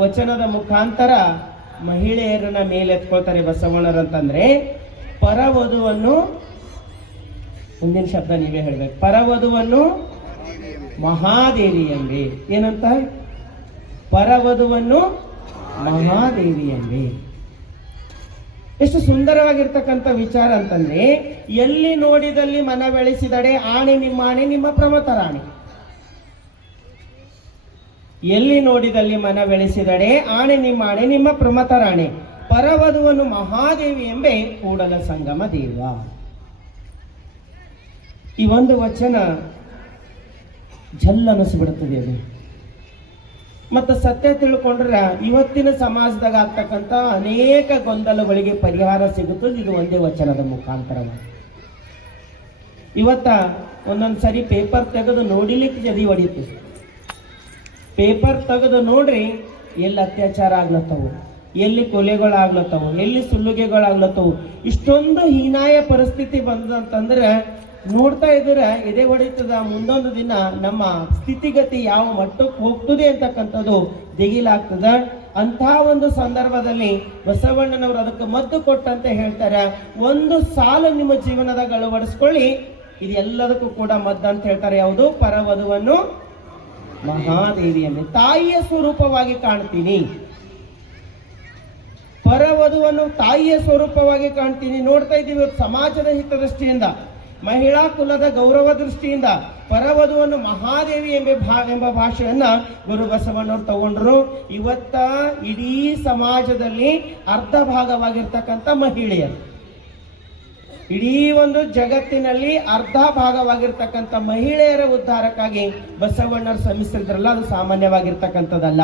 ವಚನದ ಮುಖಾಂತರ ಮಹಿಳೆಯರನ್ನ ಮೇಲೆತ್ಕೊಳ್ತಾರೆ ಬಸವಣ್ಣರಂತಂದ್ರೆ, ಪರವಧುವನ್ನು, ಮುಂದಿನ ಶಬ್ದ ನೀವೇ ಹೇಳ್ಬೇಕು, ಪರವಧುವನ್ನು ಮಹಾದೇವಿ ಎಂಬೆ. ಏನಂತ? ಪರವಧುವನ್ನು ಮಹಾದೇವಿ ಎಂಬೆ. ಎಷ್ಟು ಸುಂದರವಾಗಿರ್ತಕ್ಕಂಥ ವಿಚಾರ ಅಂತಂದ್ರೆ, ಎಲ್ಲಿ ನೋಡಿದಲ್ಲಿ ಮನ ಬೆಳೆಸಿದಡೆ ಆಣೆ ನಿಮ್ಮ ಆಣೆ ನಿಮ್ಮ ಪ್ರಮಥರಾಣೆ. ಎಲ್ಲಿ ನೋಡಿದಲ್ಲಿ ಮನ ಬೆಳೆಸಿದಡೆ ಆಣೆ ನಿಮ್ಮ ಆಣೆ ನಿಮ್ಮ ಪ್ರಮಥರಾಣೆ. ಪರವಧುವನ್ನು ಮಹಾದೇವಿ ಎಂಬೆ ಕೂಡಲ ಸಂಗಮ ದೇವ. ಈ ಒಂದು ವಚನ ಜಲ್ ಅನಿಸ್ಬಿಡ್ತದೆ. ಅದು ಮತ್ತು ಸತ್ಯ ತಿಳ್ಕೊಂಡ್ರೆ ಇವತ್ತಿನ ಸಮಾಜದಾಗ ಆಗ್ತಕ್ಕಂಥ ಅನೇಕ ಗೊಂದಲಗಳಿಗೆ ಪರಿಹಾರ ಸಿಗುತ್ತದೆ ಇದು ಒಂದೇ ವಚನದ ಮುಖಾಂತರವಾಗಿ. ಇವತ್ತ ಒಂದೊಂದು ಸರಿ ಪೇಪರ್ ತೆಗೆದು ನೋಡಿಲಿಕ್ಕೆ ಜದಿ ಹೊಡಿತು. ಪೇಪರ್ ತೆಗೆದು ನೋಡ್ರಿ, ಎಲ್ಲಿ ಅತ್ಯಾಚಾರ ಆಗ್ಲತ್ತವು, ಎಲ್ಲಿ ಕೊಲೆಗಳಾಗ್ಲತ್ತವು, ಎಲ್ಲಿ ಸುಳ್ಳುಗೆಗಳಾಗ್ಲತ್ತವು. ಇಷ್ಟೊಂದು ಹೀನಾಯ ಪರಿಸ್ಥಿತಿ ಬಂದಂತಂದ್ರೆ ನೋಡ್ತಾ ಇದ್ರೆ ಎದೆ ಹೊಡಿತದ. ಮುಂದೊಂದು ದಿನ ನಮ್ಮ ಸ್ಥಿತಿಗತಿ ಯಾವ ಮಟ್ಟಕ್ಕೆ ಹೋಗ್ತದೆ ಅಂತಕ್ಕಂಥದ್ದು ದಿಗಿಲಾಗ್ತದ. ಅಂಥ ಒಂದು ಸಂದರ್ಭದಲ್ಲಿ ಬಸವಣ್ಣನವರು ಅದಕ್ಕೆ ಮದ್ದು ಕೊಟ್ಟಂತೆ ಹೇಳ್ತಾರೆ, ಒಂದು ಸಾಲು ನಿಮ್ಮ ಜೀವನದಾಗ ಅಳವಡಿಸ್ಕೊಳ್ಳಿ, ಇದೆಲ್ಲದಕ್ಕೂ ಕೂಡ ಮದ್ದು ಅಂತ ಹೇಳ್ತಾರೆ. ಯಾವುದು? ಪರವಧುವನ್ನು ಮಹಾದೇವಿಯಲ್ಲಿ ತಾಯಿಯ ಸ್ವರೂಪವಾಗಿ ಕಾಣ್ತೀನಿ. ಪರವಧುವನ್ನು ತಾಯಿಯ ಸ್ವರೂಪವಾಗಿ ಕಾಣ್ತೀನಿ. ನೋಡ್ತಾ ಇದ್ದೀವಿ ಸಮಾಜದ ಹಿತದೃಷ್ಟಿಯಿಂದ, ಮಹಿಳಾ ಕುಲದ ಗೌರವ ದೃಷ್ಟಿಯಿಂದ ಪರವಧುವನ್ನು ಮಹಾದೇವಿ ಎಂಬ ಭಾಷೆಯನ್ನ ಗುರು ಬಸವಣ್ಣವ್ರು ತಗೊಂಡ್ರು. ಇವತ್ತ ಇಡೀ ಸಮಾಜದಲ್ಲಿ ಅರ್ಧ ಭಾಗವಾಗಿರ್ತಕ್ಕಂಥ ಮಹಿಳೆಯರು, ಇಡೀ ಒಂದು ಜಗತ್ತಿನಲ್ಲಿ ಅರ್ಧ ಭಾಗವಾಗಿರ್ತಕ್ಕಂಥ ಮಹಿಳೆಯರ ಉದ್ಧಾರಕ್ಕಾಗಿ ಬಸವಣ್ಣರು ಶ್ರಮಿಸಿದ್ರಲ್ಲ, ಅದು ಸಾಮಾನ್ಯವಾಗಿರ್ತಕ್ಕಂಥದ್ದಲ್ಲ.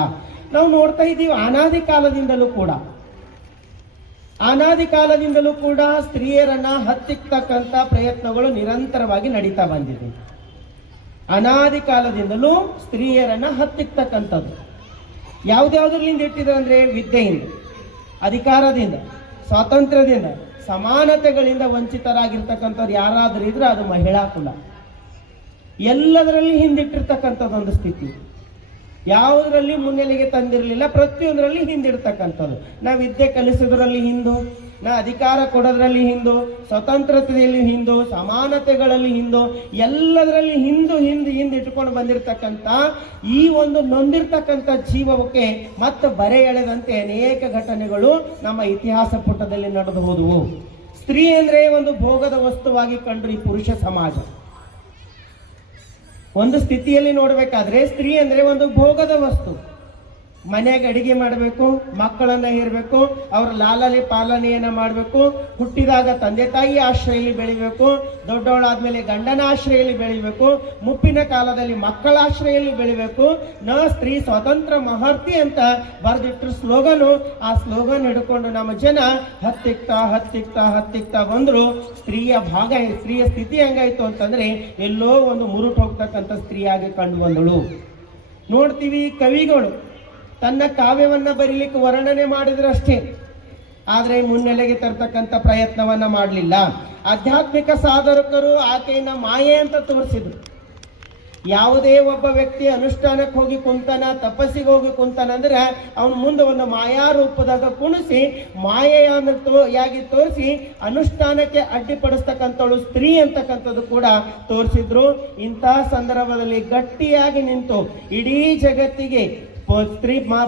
ನಾವು ನೋಡ್ತಾ ಇದ್ದೀವಿ ಅನಾದಿ ಕಾಲದಿಂದಲೂ ಕೂಡ ಸ್ತ್ರೀಯರನ್ನ ಹತ್ತಿಕ್ಕತಕ್ಕಂಥ ಪ್ರಯತ್ನಗಳು ನಿರಂತರವಾಗಿ ನಡೀತಾ ಬಂದಿದೆ. ಅನಾದಿ ಕಾಲದಿಂದಲೂ ಸ್ತ್ರೀಯರನ್ನ ಹತ್ತಿಕ್ಕತಕ್ಕಂಥದ್ದು ಯಾವ್ದ್ಯಾವ್ದ್ರಲ್ಲಿಂದ ಇಟ್ಟಿದ್ರು ಅಂದ್ರೆ, ವಿದ್ಯೆಯಿಂದ, ಅಧಿಕಾರದಿಂದ, ಸ್ವಾತಂತ್ರ್ಯದಿಂದ, ಸಮಾನತೆಗಳಿಂದ ವಂಚಿತರಾಗಿರ್ತಕ್ಕಂಥವ್ರು ಯಾರಾದ್ರೂ ಇದ್ರೆ ಅದು ಮಹಿಳಾ ಕುಲ. ಎಲ್ಲದರಲ್ಲಿ ಹಿಂದಿಟ್ಟಿರ್ತಕ್ಕಂಥದ್ದೊಂದು ಸ್ಥಿತಿ, ಯಾವುದರಲ್ಲಿ ಮುನ್ನೆಲೆಗೆ ತಂದಿರಲಿಲ್ಲ, ಪ್ರತಿಯೊಂದರಲ್ಲಿ ಹಿಂದಿಡ್ತಕ್ಕಂಥದ್ದು. ನಾ ವಿದ್ಯೆ ಕಲಿಸೋದ್ರಲ್ಲಿ ಹಿಂದು, ನಾ ಅಧಿಕಾರ ಕೊಡೋದ್ರಲ್ಲಿ ಹಿಂದು, ಸ್ವತಂತ್ರತೆಯಲ್ಲಿ ಹಿಂದು, ಸಮಾನತೆಗಳಲ್ಲಿ ಹಿಂದು, ಎಲ್ಲದರಲ್ಲಿ ಹಿಂದು ಇಟ್ಕೊಂಡು ಬಂದಿರತಕ್ಕಂಥ ಈ ಒಂದು ನೊಂದಿರ್ತಕ್ಕಂಥ ಜೀವಕ್ಕೆ ಮತ್ತೆ ಬರೆ ಎಳೆದಂತೆ ಅನೇಕ ಘಟನೆಗಳು ನಮ್ಮ ಇತಿಹಾಸ ಪುಟದಲ್ಲಿ ನಡೆದು ಹೋದವು. ಸ್ತ್ರೀ ಅಂದ್ರೆ ಒಂದು ಭೋಗದ ವಸ್ತುವಾಗಿ ಕಂಡ್ರು ಈ ಪುರುಷ ಸಮಾಜ. ಒಂದು ಸ್ಥಿತಿಯಲ್ಲಿ ನೋಡ್ಬೇಕಾದ್ರೆ ಸ್ತ್ರೀ ಅಂದ್ರೆ ಒಂದು ಭೋಗದ ವಸ್ತು. ಮನೆಯಾಗ ಅಡಿಗೆ ಮಾಡಬೇಕು, ಮಕ್ಕಳನ್ನ ಇರಬೇಕು, ಅವ್ರ ಲಾಲನೆ ಪಾಲನೆಯನ್ನ ಮಾಡಬೇಕು, ಹುಟ್ಟಿದಾಗ ತಂದೆ ತಾಯಿ ಆಶ್ರಯಲ್ಲಿ ಬೆಳಿಬೇಕು, ದೊಡ್ಡವಳಾದ್ಮೇಲೆ ಗಂಡನ ಆಶ್ರಯಲ್ಲಿ ಬೆಳಿಬೇಕು, ಮುಪ್ಪಿನ ಕಾಲದಲ್ಲಿ ಮಕ್ಕಳ ಆಶ್ರಯಲ್ಲಿ ಬೆಳಿಬೇಕು. ಸ್ತ್ರೀ ಸ್ವತಂತ್ರ ಮಹರ್ತಿ ಅಂತ ಬರೆದಿಟ್ಟರು ಸ್ಲೋಗನು. ಆ ಸ್ಲೋಗನ್ ಹಿಡ್ಕೊಂಡು ನಮ್ಮ ಜನ ಹತ್ತಿಕ್ತಾ ಬಂದ್ರು. ಸ್ತ್ರೀಯ ಸ್ಥಿತಿ ಹೆಂಗಾಯ್ತು ಅಂತಂದ್ರೆ, ಎಲ್ಲೋ ಒಂದು ಮುರುಟ್ ಹೋಗ್ತಕ್ಕಂಥ ಸ್ತ್ರೀಯಾಗಿ ಕಂಡು ಬಂದಳು. ನೋಡ್ತೀವಿ ಕವಿಗಳು ತನ್ನ ಕಾವ್ಯವನ್ನ ಬರೀಲಿಕ್ಕೆ ವರ್ಣನೆ ಮಾಡಿದ್ರಷ್ಟೇ, ಆದ್ರೆ ಮುನ್ನೆಲೆಗೆ ತರ್ತಕ್ಕಂಥ ಪ್ರಯತ್ನವನ್ನ ಮಾಡಲಿಲ್ಲ. ಆಧ್ಯಾತ್ಮಿಕ ಸಾಧಕರು ಆಕೆಯನ್ನ ಮಾಯೆ ಅಂತ ತೋರಿಸಿದ್ರು. ಯಾವುದೇ ಒಬ್ಬ ವ್ಯಕ್ತಿ ಅನುಷ್ಠಾನಕ್ಕೆ ಹೋಗಿ ಕುಂತಾನ, ತಪಸ್ಸಿಗೆ ಹೋಗಿ ಕುಂತಾನಂದ್ರೆ ಅವನ ಮುಂದೆ ಒಂದು ಮಾಯಾ ರೂಪದಾಗ ಕುಣಿಸಿ ಮಾಯೆಯಾಗಿ ತೋರಿಸಿ ಅನುಷ್ಠಾನಕ್ಕೆ ಅಡ್ಡಿಪಡಿಸ್ತಕ್ಕಂಥವಳು ಸ್ತ್ರೀ ಅಂತಕ್ಕಂಥದ್ದು ಕೂಡ ತೋರಿಸಿದ್ರು. ಇಂತಹ ಸಂದರ್ಭದಲ್ಲಿ ಗಟ್ಟಿಯಾಗಿ ನಿಂತು ಇಡೀ ಜಗತ್ತಿಗೆ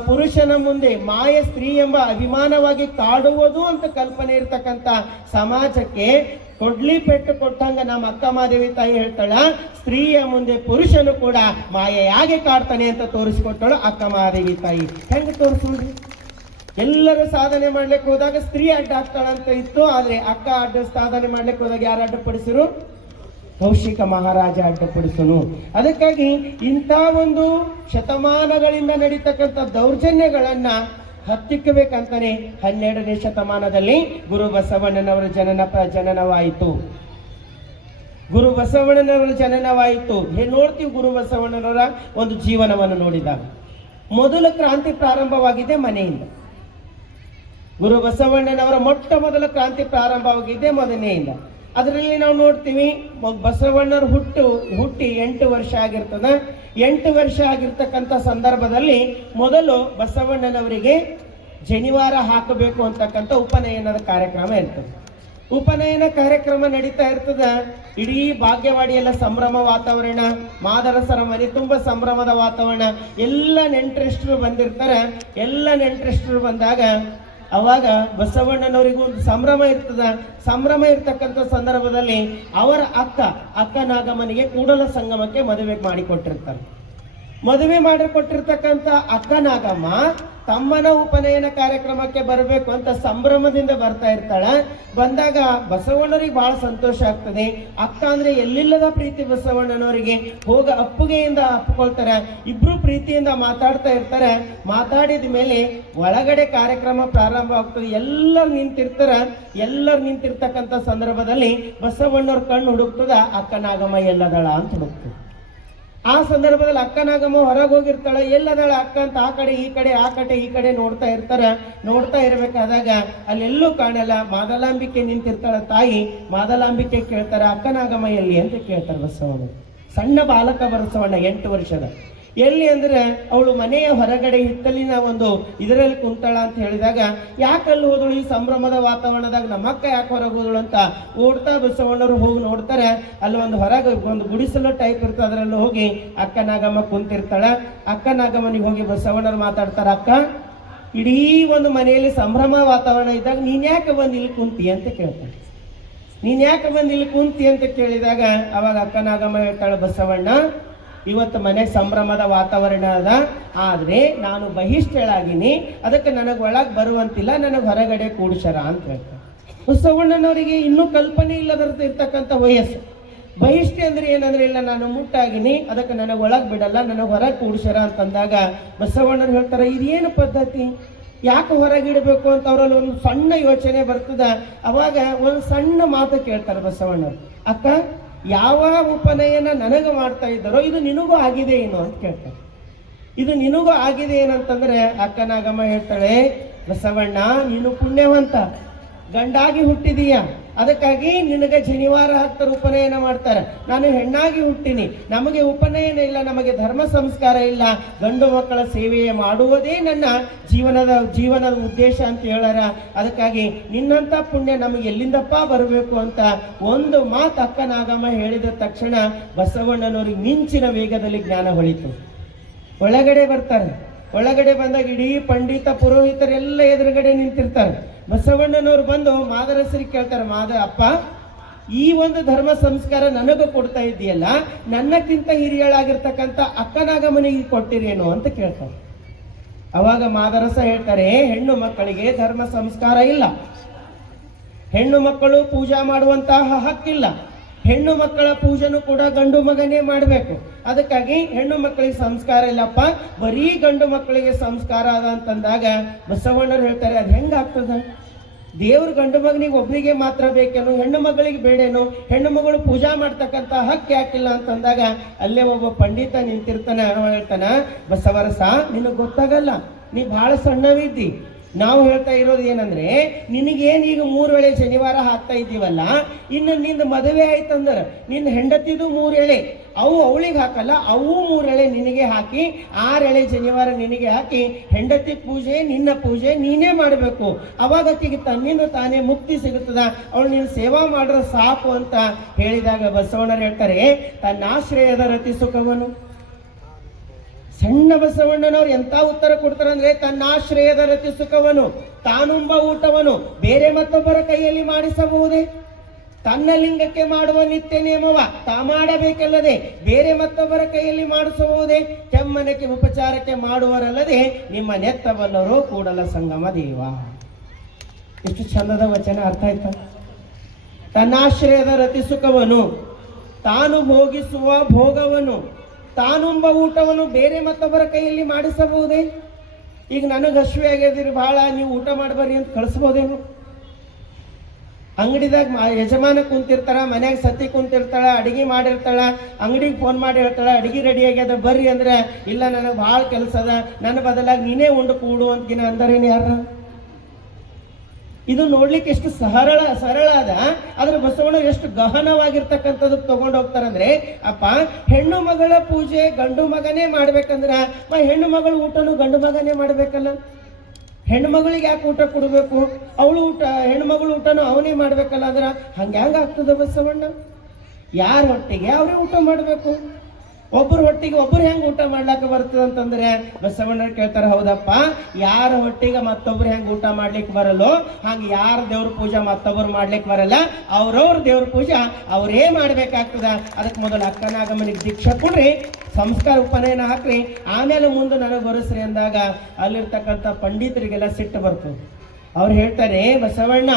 ಪುರುಷನ ಮುಂದೆ ಮಾಯ ಸ್ತ್ರೀ ಎಂಬ ಅಭಿಮಾನವಾಗಿ ಕಾಡುವುದು ಅಂತ ಕಲ್ಪನೆ ಇರ್ತಕ್ಕಂಥ ಸಮಾಜಕ್ಕೆ ಕೊಡ್ಲಿ ಪೆಟ್ಟು ಕೊಟ್ಟಂಗ ನಮ್ಮ ಅಕ್ಕ ಮಾದೇವಿ ತಾಯಿ ಹೇಳ್ತಾಳ, ಸ್ತ್ರೀಯ ಮುಂದೆ ಪುರುಷನು ಕೂಡ ಮಾಯೆಯಾಗಿ ಕಾಡ್ತಾನೆ ಅಂತ ತೋರಿಸಿಕೊಟ್ಟಳು ಅಕ್ಕ ಮಾದೇವಿ ತಾಯಿ. ಹೆಂಗೆ ತೋರಿಸೋದು? ಎಲ್ಲರೂ ಸಾಧನೆ ಮಾಡ್ಲಿಕ್ಕೆ ಹೋದಾಗ ಸ್ತ್ರೀ ಅಡ್ಡ ಆಗ್ತಾಳಂತ ಇತ್ತು, ಆದ್ರೆ ಅಕ್ಕ ಅಡ್ಡ ಸಾಧನೆ ಮಾಡ್ಲಿಕ್ಕೆ ಹೋದಾಗ ಯಾರು ಅಡ್ಡಪಡಿಸಿರು? ಕೌಶಿಕ ಮಹಾರಾಜ ಅಡ್ಡಪಡಿಸನು. ಅದಕ್ಕಾಗಿ ಇಂಥ ಒಂದು ಶತಮಾನಗಳಿಂದ ನಡೀತಕ್ಕಂಥ ದೌರ್ಜನ್ಯಗಳನ್ನ ಹತ್ತಿಕ್ಕಬೇಕಂತಾನೆ 12ನೇ ಶತಮಾನದಲ್ಲಿ ಗುರು ಬಸವಣ್ಣನವರ ಜನನವಾಯಿತು. ಗುರು ಬಸವಣ್ಣನವರ ಜನನವಾಯಿತು. ನೋಡ್ತೀವಿ ಗುರು ಬಸವಣ್ಣನವರ ಒಂದು ಜೀವನವನ್ನು ನೋಡಿದಾಗ ಮೊದಲ ಕ್ರಾಂತಿ ಪ್ರಾರಂಭವಾಗಿದೆ ಮನೆಯಿಂದ. ಗುರು ಬಸವಣ್ಣನವರ ಮೊಟ್ಟ ಮೊದಲ ಕ್ರಾಂತಿ ಪ್ರಾರಂಭವಾಗಿದೆ ಮನೆಯಿಂದ. ಅದರಲ್ಲಿ ನಾವು ನೋಡ್ತೀವಿ ಬಸವಣ್ಣವ್ರ ಹುಟ್ಟಿ 8 ವರ್ಷ ಆಗಿರ್ತದ. 8 ವರ್ಷ ಆಗಿರ್ತಕ್ಕಂಥ ಸಂದರ್ಭದಲ್ಲಿ ಮೊದಲು ಬಸವಣ್ಣನವರಿಗೆ ಜನಿವಾರ ಹಾಕಬೇಕು ಅಂತಕ್ಕಂಥ ಉಪನಯನದ ಕಾರ್ಯಕ್ರಮ ಇರ್ತದೆ. ಉಪನಯನ ಕಾರ್ಯಕ್ರಮ ನಡೀತಾ ಇರ್ತದ. ಇಡೀ ಭಾಗ್ಯವಾಡಿಯೆಲ್ಲ ಸಂಭ್ರಮ ವಾತಾವರಣ, ಮಾದರಸರ ಮನೆ ತುಂಬ ಸಂಭ್ರಮದ ವಾತಾವರಣ. ಎಲ್ಲ ನೆಂಟರಿಷ್ಟರು ಬಂದಿರ್ತಾರೆ. ಎಲ್ಲ ನೆಂಟರಿಷ್ಟರು ಬಂದಾಗ ಅವಾಗ ಬಸವಣ್ಣನವರಿಗೂ ಒಂದು ಸಂಭ್ರಮ ಇರ್ತದ. ಸಂಭ್ರಮ ಇರ್ತಕ್ಕಂಥ ಸಂದರ್ಭದಲ್ಲಿ ಅವರ ಅಕ್ಕ ನಾಗಮ್ಮನಿಗೆ ಕೂಡಲ ಸಂಗಮಕ್ಕೆ ಮದುವೆ ಮಾಡಿಕೊಟ್ಟಿರ್ತಾರೆ. ಮದುವೆ ಮಾಡಿಕೊಟ್ಟಿರ್ತಕ್ಕಂಥ ಅಕ್ಕ ನಾಗಮ್ಮ ತಮ್ಮನ ಉಪನಯನ ಕಾರ್ಯಕ್ರಮಕ್ಕೆ ಬರಬೇಕು ಅಂತ ಸಂಭ್ರಮದಿಂದ ಬರ್ತಾ ಇರ್ತಾಳ. ಬಂದಾಗ ಬಸವಣ್ಣರಿಗೆ ಬಹಳ ಸಂತೋಷ ಆಗ್ತದೆ. ಅಕ್ಕ ಅಂದ್ರೆ ಎಲ್ಲಿಲ್ಲದ ಪ್ರೀತಿ ಬಸವಣ್ಣನವರಿಗೆ. ಅಪ್ಪುಗೆಯಿಂದ ಅಪ್ಕೊಳ್ತಾರೆ. ಇಬ್ರು ಪ್ರೀತಿಯಿಂದ ಮಾತಾಡ್ತಾ ಇರ್ತಾರೆ. ಮಾತಾಡಿದ ಮೇಲೆ ಒಳಗಡೆ ಕಾರ್ಯಕ್ರಮ ಪ್ರಾರಂಭ ಆಗ್ತದೆ. ಎಲ್ಲರೂ ನಿಂತಿರ್ತಾರ. ಎಲ್ಲರೂ ನಿಂತಿರ್ತಕ್ಕಂಥ ಸಂದರ್ಭದಲ್ಲಿ ಬಸವಣ್ಣವ್ರ ಕಣ್ಣು ಹುಡುಕ್ತದ, ಅಕ್ಕ ನಾಗಮ್ಮ ಎಲ್ಲದಳ ಅಂತ ಹುಡುಕ್ತದೆ. ಆ ಸಂದರ್ಭದಲ್ಲಿ ಅಕ್ಕ ನಾಗಮ್ಮ ಹೊರಗೆ ಹೋಗಿರ್ತಾಳೆ. ಎಲ್ಲದಳ ಅಕ್ಕ ಅಂತ ಆ ಕಡೆ ಈ ಕಡೆ ನೋಡ್ತಾ ಇರ್ತಾರ. ನೋಡ್ತಾ ಇರ್ಬೇಕಾದಾಗ ಅಲ್ಲೆಲ್ಲೂ ಕಾಣಲ್ಲ. ಮಾದಲಾಂಬಿಕೆ ನಿಂತಿರ್ತಾಳ. ತಾಯಿ ಮಾದಲಾಂಬಿಕೆ ಕೇಳ್ತಾರೆ, ಅಕ್ಕ ನಾಗಮ್ಮ ಎಲ್ಲಿ ಅಂತ ಕೇಳ್ತಾರೆ ಬಸವಣ್ಣ. ಸಣ್ಣ ಬಾಲಕ ಬಸವಣ್ಣ 8 ವರ್ಷದ. ಎಲ್ಲಿ ಅಂದ್ರೆ ಅವಳು ಮನೆಯ ಹೊರಗಡೆ ಹಿತ್ತಲಿನ ಒಂದು ಇದರಲ್ಲಿ ಕುಂತಾಳ ಅಂತ ಹೇಳಿದಾಗ, ಯಾಕಲ್ಲಿ ಹೋದಳು ಈ ಸಂಭ್ರಮದ ವಾತಾವರಣದಾಗ, ನಮ್ಮಕ್ಕ ಯಾಕೆ ಹೊರಗೆ ಹೋದಳು ಅಂತ ಓಡ್ತಾ ಬಸವಣ್ಣರು ಹೋಗಿ ನೋಡ್ತಾರೆ. ಅಲ್ಲಿ ಒಂದು ಹೊರಗೆ ಒಂದು ಗುಡಿಸಲು ಟೈಪ್ ಇರ್ತದೆ. ಅದರಲ್ಲಿ ಹೋಗಿ ಅಕ್ಕ ನಾಗಮ್ಮ ಕುಂತಿರ್ತಾಳ. ಅಕ್ಕ ನಾಗಮ್ಮನಿಗೆ ಹೋಗಿ ಬಸವಣ್ಣರು ಮಾತಾಡ್ತಾರ, ಅಕ್ಕ ಇಡೀ ಒಂದು ಮನೆಯಲ್ಲಿ ಸಂಭ್ರಮ ವಾತಾವರಣ ಇದ್ದಾಗ ನೀನ್ ಯಾಕೆ ಬಂದು ಇಲ್ಲಿ ಕುಂತಿ ಅಂತ ಕೇಳ್ತಾಳೆ. ನೀನ್ ಯಾಕೆ ಬಂದು ಇಲ್ಲಿ ಕುಂತಿ ಅಂತ ಕೇಳಿದಾಗ ಅವಾಗ ಅಕ್ಕ ನಾಗಮ್ಮ ಹೇಳ್ತಾಳೆ, ಬಸವಣ್ಣ ಇವತ್ತು ಮನೆ ಸಂಭ್ರಮದ ವಾತಾವರಣ ಅದ, ಆದ್ರೆ ನಾನು ಬಹಿಷ್ಠಳಾಗಿನಿ, ಅದಕ್ಕೆ ನನಗೆ ಒಳಗೆ ಬರುವಂತಿಲ್ಲ, ನನಗೆ ಹೊರಗಡೆ ಕೂಡಿಸರ ಅಂತ ಹೇಳ್ತಾರೆ. ಬಸವಣ್ಣನವರಿಗೆ ಇನ್ನೂ ಕಲ್ಪನೆ ಇಲ್ಲದರ್ಥ ಇರ್ತಕ್ಕಂಥ ವಯಸ್ಸು. ಬಹಿಷ್ಠೆ ಅಂದ್ರೆ ಏನಂದ್ರೆ, ಇಲ್ಲ ನಾನು ಮುಟ್ಟಾಗಿನಿ, ಅದಕ್ಕೆ ನನಗೆ ಒಳಗೆ ಬಿಡಲ್ಲ, ನನಗೆ ಹೊರಗೆ ಕೂಡಿಸರ ಅಂತಂದಾಗ ಬಸವಣ್ಣರು ಹೇಳ್ತಾರೆ, ಇದೇನು ಪದ್ಧತಿ, ಯಾಕೆ ಹೊರಗಿಡಬೇಕು ಅಂತ ಅವರಲ್ಲಿ ಒಂದು ಸಣ್ಣ ಯೋಚನೆ ಬರ್ತದ. ಅವಾಗ ಒಂದು ಸಣ್ಣ ಮಾತು ಕೇಳ್ತಾರೆ ಬಸವಣ್ಣರು, ಅಕ್ಕ ಯಾವ ಉಪನಯನ ನನಗೆ ಮಾಡ್ತಾ ಇದ್ದಾರೋ ಇದು ನಿನಗೂ ಆಗಿದೆ ಏನು ಅಂತ ಕೇಳ್ತಾರೆ. ಇದು ನಿನಗೂ ಆಗಿದೆ ಏನಂತಂದ್ರೆ ಅಕ್ಕ ನಾಗಮ್ಮ ಹೇಳ್ತಾಳೆ, ಬಸವಣ್ಣ ನೀನು ಪುಣ್ಯವಂತ, ಗಂಡಾಗಿ ಹುಟ್ಟಿದೀಯ, ಅದಕ್ಕಾಗಿ ನಿನಗೆ ಜನಿವಾರ ಹಾಕ್ತಾರೆ, ಉಪನಯನ ಮಾಡ್ತಾರೆ. ನಾನು ಹೆಣ್ಣಾಗಿ ಹುಟ್ಟಿನಿ, ನಮಗೆ ಉಪನಯನ ಇಲ್ಲ, ನಮಗೆ ಧರ್ಮ ಸಂಸ್ಕಾರ ಇಲ್ಲ, ಗಂಡು ಮಕ್ಕಳ ಸೇವೆಯೇ ಮಾಡುವುದೇ ನನ್ನ ಜೀವನದ ಉದ್ದೇಶ ಅಂತ ಹೇಳಾರ. ಅದಕ್ಕಾಗಿ ನಿನ್ನಂತ ಪುಣ್ಯ ನಮಗೆ ಎಲ್ಲಿಂದಪ್ಪ ಬರಬೇಕು ಅಂತ ಒಂದು ಮಾತು ಅಕ್ಕ ನಾಗಮ್ಮ ಹೇಳಿದ ತಕ್ಷಣ ಬಸವಣ್ಣನವರಿಗೆ ಮಿಂಚಿನ ವೇಗದಲ್ಲಿ ಜ್ಞಾನ ಹೊಳಿತು. ಒಳಗಡೆ ಬರ್ತಾರೆ. ಒಳಗಡೆ ಬಂದಾಗ ಇಡೀ ಪಂಡಿತ ಪುರೋಹಿತರೆಲ್ಲ ಎದುರುಗಡೆ ನಿಂತಿರ್ತಾರೆ. ಬಸವಣ್ಣನವರು ಬಂದು ಮಾದರಸರಿಗೆ ಕೇಳ್ತಾರೆ, ಅಪ್ಪ ಈ ಒಂದು ಧರ್ಮ ಸಂಸ್ಕಾರ ನನಗೂ ಕೊಡ್ತಾ ಇದೆಯಲ್ಲ, ನನ್ನಕ್ಕಿಂತ ಹಿರಿಯಳಾಗಿರ್ತಕ್ಕಂಥ ಅಕ್ಕನಾಗಮ್ಮನಿಗೆ ಕೊಟ್ಟಿರೇನು ಅಂತ ಕೇಳ್ತಾರೆ. ಅವಾಗ ಮಾದರಸ ಹೇಳ್ತಾರೆ, ಹೆಣ್ಣು ಮಕ್ಕಳಿಗೆ ಧರ್ಮ ಸಂಸ್ಕಾರ ಇಲ್ಲ, ಹೆಣ್ಣು ಮಕ್ಕಳು ಪೂಜಾ ಮಾಡುವಂತಹ ಹಕ್ಕಿಲ್ಲ, ಹೆಣ್ಣು ಮಕ್ಕಳ ಪೂಜೆನೂ ಕೂಡ ಗಂಡು ಮಗನೇ ಮಾಡಬೇಕು. ಅದಕ್ಕಾಗಿ ಹೆಣ್ಣು ಮಕ್ಕಳಿಗೆ ಸಂಸ್ಕಾರ ಇಲ್ಲಪ್ಪ, ಬರೀ ಗಂಡು ಮಕ್ಕಳಿಗೆ ಸಂಸ್ಕಾರ ಅದ ಅಂತಂದಾಗ ಬಸವಣ್ಣರು ಹೇಳ್ತಾರೆ, ಅದು ಹೆಂಗಾಗ್ತದ, ದೇವ್ರ ಗಂಡು ಮಗನಿಗೆ ಒಬ್ಬರಿಗೆ ಮಾತ್ರ ಬೇಕೇನು, ಹೆಣ್ಣು ಮಗಳಿಗೆ ಬೇಡೇನು, ಹೆಣ್ಣು ಮಗಳು ಪೂಜಾ ಮಾಡ್ತಕ್ಕಂಥ ಹಕ್ಕು ಯಾಕಿಲ್ಲ ಅಂತಂದಾಗ ಅಲ್ಲೇ ಒಬ್ಬ ಪಂಡಿತ ನಿಂತಿರ್ತಾನೆ. ಹೇಳ್ತಾನ, ಬಸವರಸ ನಿನಗೆ ಗೊತ್ತಾಗಲ್ಲ, ನೀ ಬಹಳ ಸಣ್ಣವಿದ್ದಿ, ನಾವು ಹೇಳ್ತಾ ಇರೋದು ಏನಂದ್ರೆ ನಿನಗೇನು ಈಗ 3 ವೇಳೆ ಶನಿವಾರ ಹಾಕ್ತಾ ಇದ್ದೀವಲ್ಲ, ಇನ್ನು ನಿಂದ ಮದುವೆ ಆಯ್ತಂದ್ರೆ ನಿನ್ನ ಹೆಂಡತಿದು 3 ಎಳೆ ಅವು ಅವಳಿಗೆ ಹಾಕಲ್ಲ, ಅವು 3 ಎಳೆ ನಿನಗೆ ಹಾಕಿ 6 ಎಳೆ ಶನಿವಾರ ನಿನಗೆ ಹಾಕಿ ಹೆಂಡತಿ ಪೂಜೆ ನಿನ್ನ ಪೂಜೆ ನೀನೇ ಮಾಡಬೇಕು. ಅವಾಗ ಆಕೆಗೆ ತನ್ನಿಂದ ತಾನೇ ಮುಕ್ತಿ ಸಿಗುತ್ತದ, ಅವಳು ನೀನು ಸೇವಾ ಮಾಡ್ರೆ ಸಾಕು ಅಂತ ಹೇಳಿದಾಗ ಬಸವಣ್ಣರು ಹೇಳ್ತಾರೆ, ತನ್ನಾಶ್ರಯದ ರತಿ ಸುಖವನು. ಸಣ್ಣ ಬಸವಣ್ಣನವ್ರು ಎಂತ ಉತ್ತರ ಕೊಡ್ತಾರೆ ಅಂದ್ರೆ, ತನ್ನಾಶ್ರಯದ ರತಿ ಸುಖವನು, ತಾನುಂಬ ಊಟವನು ಬೇರೆ ಮತ್ತೊಬ್ಬರ ಕೈಯಲ್ಲಿ ಮಾಡಿಸಬಹುದೇ, ತನ್ನ ಲಿಂಗಕ್ಕೆ ಮಾಡುವ ನಿತ್ಯ ನಿಯಮವ ತಾ ಮಾಡಬೇಕಲ್ಲದೆ ಬೇರೆ ಮತ್ತೊಬ್ಬರ ಕೈಯಲ್ಲಿ ಮಾಡಿಸಬಹುದೇ, ಕೆಮ್ಮನಕ್ಕೆ ಉಪಚಾರಕ್ಕೆ ಮಾಡುವರಲ್ಲದೆ ನಿಮ್ಮ ನೆತ್ತವಲ್ಲರೂ ಕೂಡಲ ಸಂಗಮ ದೇವ. ಎಷ್ಟು ಚಂದದ ವಚನ, ಅರ್ಥ ಆಯ್ತಾ? ತನ್ನಾಶ್ರಯದ ರತಿ ಸುಖವನು, ತಾನು ಭೋಗಿಸುವ ಭೋಗವನು, ತಾನುಂಬ ಊಟವನ್ನು ಬೇರೆ ಮತ್ತೊಬ್ಬರ ಕೈಯಲ್ಲಿ ಮಾಡಿಸಬಹುದೇ. ಈಗ ನನಗೆ ಹಸಿವೆ ಆಗ್ಯದಿರಿ ಬಹಳ, ನೀವು ಊಟ ಮಾಡಬರ್ರಿ ಅಂತ ಕಳಿಸ್ಬೋದೇನು? ಅಂಗಡಿದಾಗ ಯಜಮಾನ ಕುಂತಿರ್ತಾರ, ಮನ್ಯಾಗ ಸತಿ ಕುಂತಿರ್ತಾಳ, ಅಡಿಗೆ ಮಾಡಿರ್ತಾಳ, ಅಂಗಡಿಗೆ ಫೋನ್ ಮಾಡಿ ಹೇಳ್ತಾಳ ಅಡಿಗೆ ರೆಡಿ ಆಗ್ಯದ ಬರ್ರಿ ಅಂದ್ರೆ, ಇಲ್ಲ ನನಗೆ ಭಾಳ ಕೆಲಸ ಅದ, ನನ್ನ ಬದಲಾಗಿ ನೀನೇ ಉಂಡು ಕೂಡು ಅಂತಿನ ಅಂದರೇನು ಯಾರ? ಇದು ನೋಡ್ಲಿಕ್ಕೆ ಎಷ್ಟು ಸರಳ ಅದ, ಆದ್ರೆ ಬಸವಣ್ಣ ಎಷ್ಟು ಗಹನವಾಗಿರ್ತಕ್ಕಂಥದ್ದು ತಗೊಂಡು ಹೋಗ್ತಾರಂದ್ರೆ, ಅಪ್ಪ ಹೆಣ್ಣು ಮಗಳ ಪೂಜೆ ಗಂಡು ಮಗನೇ ಮಾಡ್ಬೇಕಂದ್ರ ಹೆಣ್ಣು ಮಗಳು ಊಟನು ಗಂಡು ಮಗನೇ ಮಾಡ್ಬೇಕಲ್ಲ. ಹೆಣ್ಣು ಮಗಳಿಗೆ ಯಾಕೆ ಊಟ ಕೊಡಬೇಕು? ಅವಳು ಊಟ, ಹೆಣ್ಣು ಮಗಳು ಊಟನು ಅವನೇ ಮಾಡ್ಬೇಕಲ್ಲ. ಅಂದ್ರೆ ಹಂಗ್ಯಾಂಗ ಆಗ್ತದ ಬಸವಣ್ಣ? ಯಾರ ಹೊಟ್ಟಿಗೆ ಅವರೇ ಊಟ ಮಾಡ್ಬೇಕು. ಒಬ್ಬರ ಹೊಟ್ಟಿಗೆ ಒಬ್ಬರು ಹೆಂಗ್ ಊಟ ಮಾಡ್ಲಾಕ ಬರ್ತದ ಅಂತಂದ್ರೆ ಬಸವಣ್ಣ ಕೇಳ್ತಾರ, ಹೌದಪ್ಪ, ಯಾರ ಹೊಟ್ಟಿಗೆ ಮತ್ತೊಬ್ರು ಹೆಂಗ್ ಊಟ ಮಾಡ್ಲಿಕ್ಕೆ ಬರಲ್ಲೋ ಹಂಗ ಯಾರ ದೇವ್ರ ಪೂಜಾ ಮತ್ತೊಬ್ರು ಮಾಡ್ಲಿಕ್ಕೆ ಬರಲ್ಲ. ಅವ್ರವ್ರ ದೇವ್ರ ಪೂಜಾ ಅವರೇ ಮಾಡ್ಬೇಕಾಗ್ತದ. ಅದಕ್ಕೆ ಮೊದಲು ಅಕ್ಕನಾಗಮ್ಮನಿಗೆ ದೀಕ್ಷಾ ಕೊಡ್ರಿ, ಸಂಸ್ಕಾರ ಉಪನಯನ ಹಾಕ್ರಿ, ಆಮೇಲೆ ಮುಂದೆ ನನಗೆ ಬರಸ್ರಿ ಅಂದಾಗ ಅಲ್ಲಿರ್ತಕ್ಕಂಥ ಪಂಡಿತರಿಗೆಲ್ಲ ಸಿಟ್ಟು ಬರ್ತದೆ. ಅವ್ರು ಹೇಳ್ತಾರೆ, ಬಸವಣ್ಣ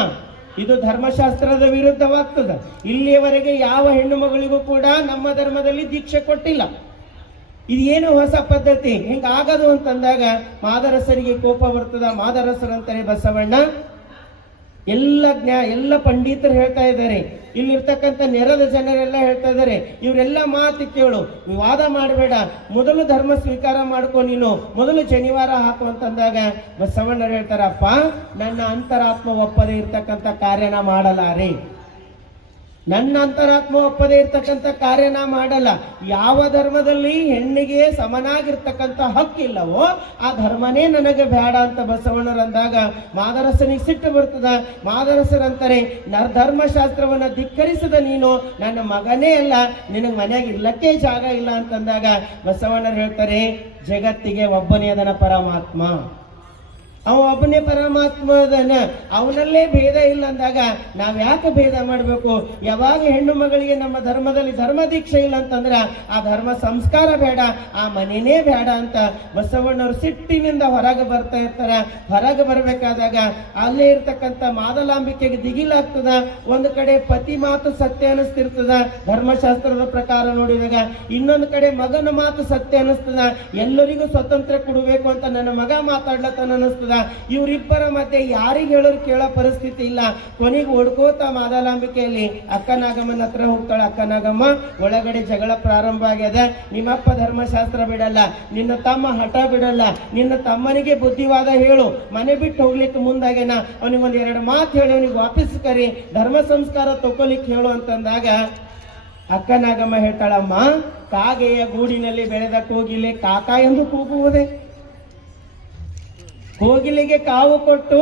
ಇದು ಧರ್ಮಶಾಸ್ತ್ರದ ವಿರುದ್ಧವಾಗ್ತದ. ಇಲ್ಲಿಯವರೆಗೆ ಯಾವ ಹೆಣ್ಣು ಮಗಳಿಗೂ ಕೂಡ ನಮ್ಮ ಧರ್ಮದಲ್ಲಿ ದೀಕ್ಷೆ ಕೊಟ್ಟಿಲ್ಲ. ಇದೇನು ಹೊಸ ಪದ್ಧತಿ, ಹಿಂಗಾಗದು ಅಂತಂದಾಗ ಮಾದರಸರಿಗೆ ಕೋಪ ಬರ್ತದ. ಮಾದರಸರಂತಾರೆ, ಬಸವಣ್ಣ ಎಲ್ಲ ಪಂಡಿತರು ಹೇಳ್ತಾ ಇದ್ದಾರೆ, ಇಲ್ಲಿರ್ತಕ್ಕಂಥ ನೆರೆದ ಜನರೆಲ್ಲ ಹೇಳ್ತಾ ಇದ್ದಾರೆ, ಇವರೆಲ್ಲ ಮಾತು ಕೇಳು, ವಾದ ಮಾಡಬೇಡ, ಮೊದಲು ಧರ್ಮ ಸ್ವೀಕಾರ ಮಾಡ್ಕೊ, ನೀನು ಮೊದಲು ಶನಿವಾರ ಹಾಕು ಅಂತಂದಾಗ ಬಸವಣ್ಣರು ಹೇಳ್ತಾರಪ್ಪ, ನನ್ನ ಅಂತರಾತ್ಮ ಒಪ್ಪದೆ ಇರ್ತಕ್ಕಂಥ ಕಾರ್ಯನ ಮಾಡಲಾರೆ. ನನ್ನ ಅಂತರಾತ್ಮ ಒಪ್ಪದೆ ಇರ್ತಕ್ಕಂಥ ಕಾರ್ಯನ ಮಾಡಲ್ಲ. ಯಾವ ಧರ್ಮದಲ್ಲಿ ಹೆಣ್ಣಿಗೆ ಸಮನಾಗಿರ್ತಕ್ಕಂಥ ಹಕ್ಕಿಲ್ಲವೋ ಆ ಧರ್ಮನೇ ನನಗೆ ಬೇಡ ಅಂತ ಬಸವಣ್ಣರಂದಾಗ ಮಾದರಸನಿಗೆ ಸಿಟ್ಟು ಬರ್ತದ. ಮಾದರಸರಂತಾರೆ, ಧರ್ಮಶಾಸ್ತ್ರವನ್ನ ಧಿಕ್ಕರಿಸಿದ ನೀನು ನನ್ನ ಮಗನೇ ಅಲ್ಲ, ನಿನಗೆ ಮನೆಯಾಗ ಇರ್ಲಕ್ಕೆ ಜಾಗ ಇಲ್ಲ ಅಂತಂದಾಗ ಬಸವಣ್ಣರು ಹೇಳ್ತಾರೆ, ಜಗತ್ತಿಗೆ ಒಬ್ಬನೇ ಅದನ ಪರಮಾತ್ಮ, ಅವ ಒಬ್ಬನೇ ಪರಮಾತ್ಮ ಅದನ, ಅವನಲ್ಲೇ ಭೇದ ಇಲ್ಲ ಅಂದಾಗ ನಾವ್ ಯಾಕೆ ಭೇದ ಮಾಡ್ಬೇಕು? ಯಾವಾಗ ಹೆಣ್ಣು ಮಗಳಿಗೆ ನಮ್ಮ ಧರ್ಮದಲ್ಲಿ ಧರ್ಮ ದೀಕ್ಷೆ ಇಲ್ಲ ಅಂತಂದ್ರ ಆ ಧರ್ಮ ಸಂಸ್ಕಾರ ಬೇಡ, ಆ ಮನೆನೇ ಬೇಡ ಅಂತ ಬಸವಣ್ಣವ್ರು ಸಿಟ್ಟಿನಿಂದ ಹೊರಗೆ ಬರ್ತಾ ಇರ್ತಾರ. ಹೊರಗೆ ಬರ್ಬೇಕಾದಾಗ ಅಲ್ಲೇ ಇರ್ತಕ್ಕಂಥ ಮಾದಲಾಂಬಿಕೆಗೆ ದಿಗಿಲಾಗ್ತದ. ಒಂದು ಕಡೆ ಪತಿ ಮಾತು ಸತ್ಯ ಅನಿಸ್ತಿರ್ತದ ಧರ್ಮಶಾಸ್ತ್ರದ ಪ್ರಕಾರ ನೋಡಿದಾಗ, ಇನ್ನೊಂದು ಕಡೆ ಮಗನ ಮಾತು ಸತ್ಯ ಅನಿಸ್ತದ. ಎಲ್ಲರಿಗೂ ಸ್ವತಂತ್ರ ಕೊಡಬೇಕು ಅಂತ ನನ್ನ ಮಗ ಮಾತಾಡ್ಲತ್ತಾನ ಅನಿಸ್ತದ. ಇವರಿಬ್ಬರ ಮಧ್ಯೆ ಯಾರಿಗೆ ಹೇಳೋರು ಕೇಳೋ ಪರಿಸ್ಥಿತಿ ಇಲ್ಲ. ಕೊನೆಗೆ ಓಡ್ಕೋತ ಮಾದಲಾಂಬಿಕೆಯಲ್ಲಿ ಅಕ್ಕನಾಗಮ್ಮನ ಹತ್ರ ಹೋಗ್ತಾಳೆ. ಅಕ್ಕನಾಗಮ್ಮ, ಒಳಗಡೆ ಜಗಳ ಪ್ರಾರಂಭ ಆಗ್ಯದ, ನಿಮ್ಮಪ್ಪ ಧರ್ಮಶಾಸ್ತ್ರ ಬಿಡಲ್ಲ, ನಿನ್ನ ತಮ್ಮ ಹಠ ಬಿಡಲ್ಲ, ನಿನ್ನ ತಮ್ಮನಿಗೆ ಬುದ್ಧಿವಾದ ಹೇಳು, ಮನೆ ಬಿಟ್ಟು ಹೋಗ್ಲಿಕ್ಕೆ ಮುಂದಾಗೇನ, ಅವನಿಗೊಂದು 2 ಮಾತು ಹೇಳಿ ಅವನಿಗೆ ವಾಪಸ್ ಕರಿ, ಧರ್ಮ ಸಂಸ್ಕಾರ ತಗೊಳ್ಲಿಕ್ಕೆ ಹೇಳು ಅಂತಂದಾಗ ಅಕ್ಕನಾಗಮ್ಮ ಹೇಳ್ತಾಳಮ್ಮ, ಕಾಗೆಯ ಗೂಡಿನಲ್ಲಿ ಬೆಳೆದ ಕೋಗಿಲೆ ಕಾಕ ಎಂದು ಕೂಗುವುದೇ? ಕೋಗಿಲೆಗೆ ಕಾವು ಕೊಟ್ಟು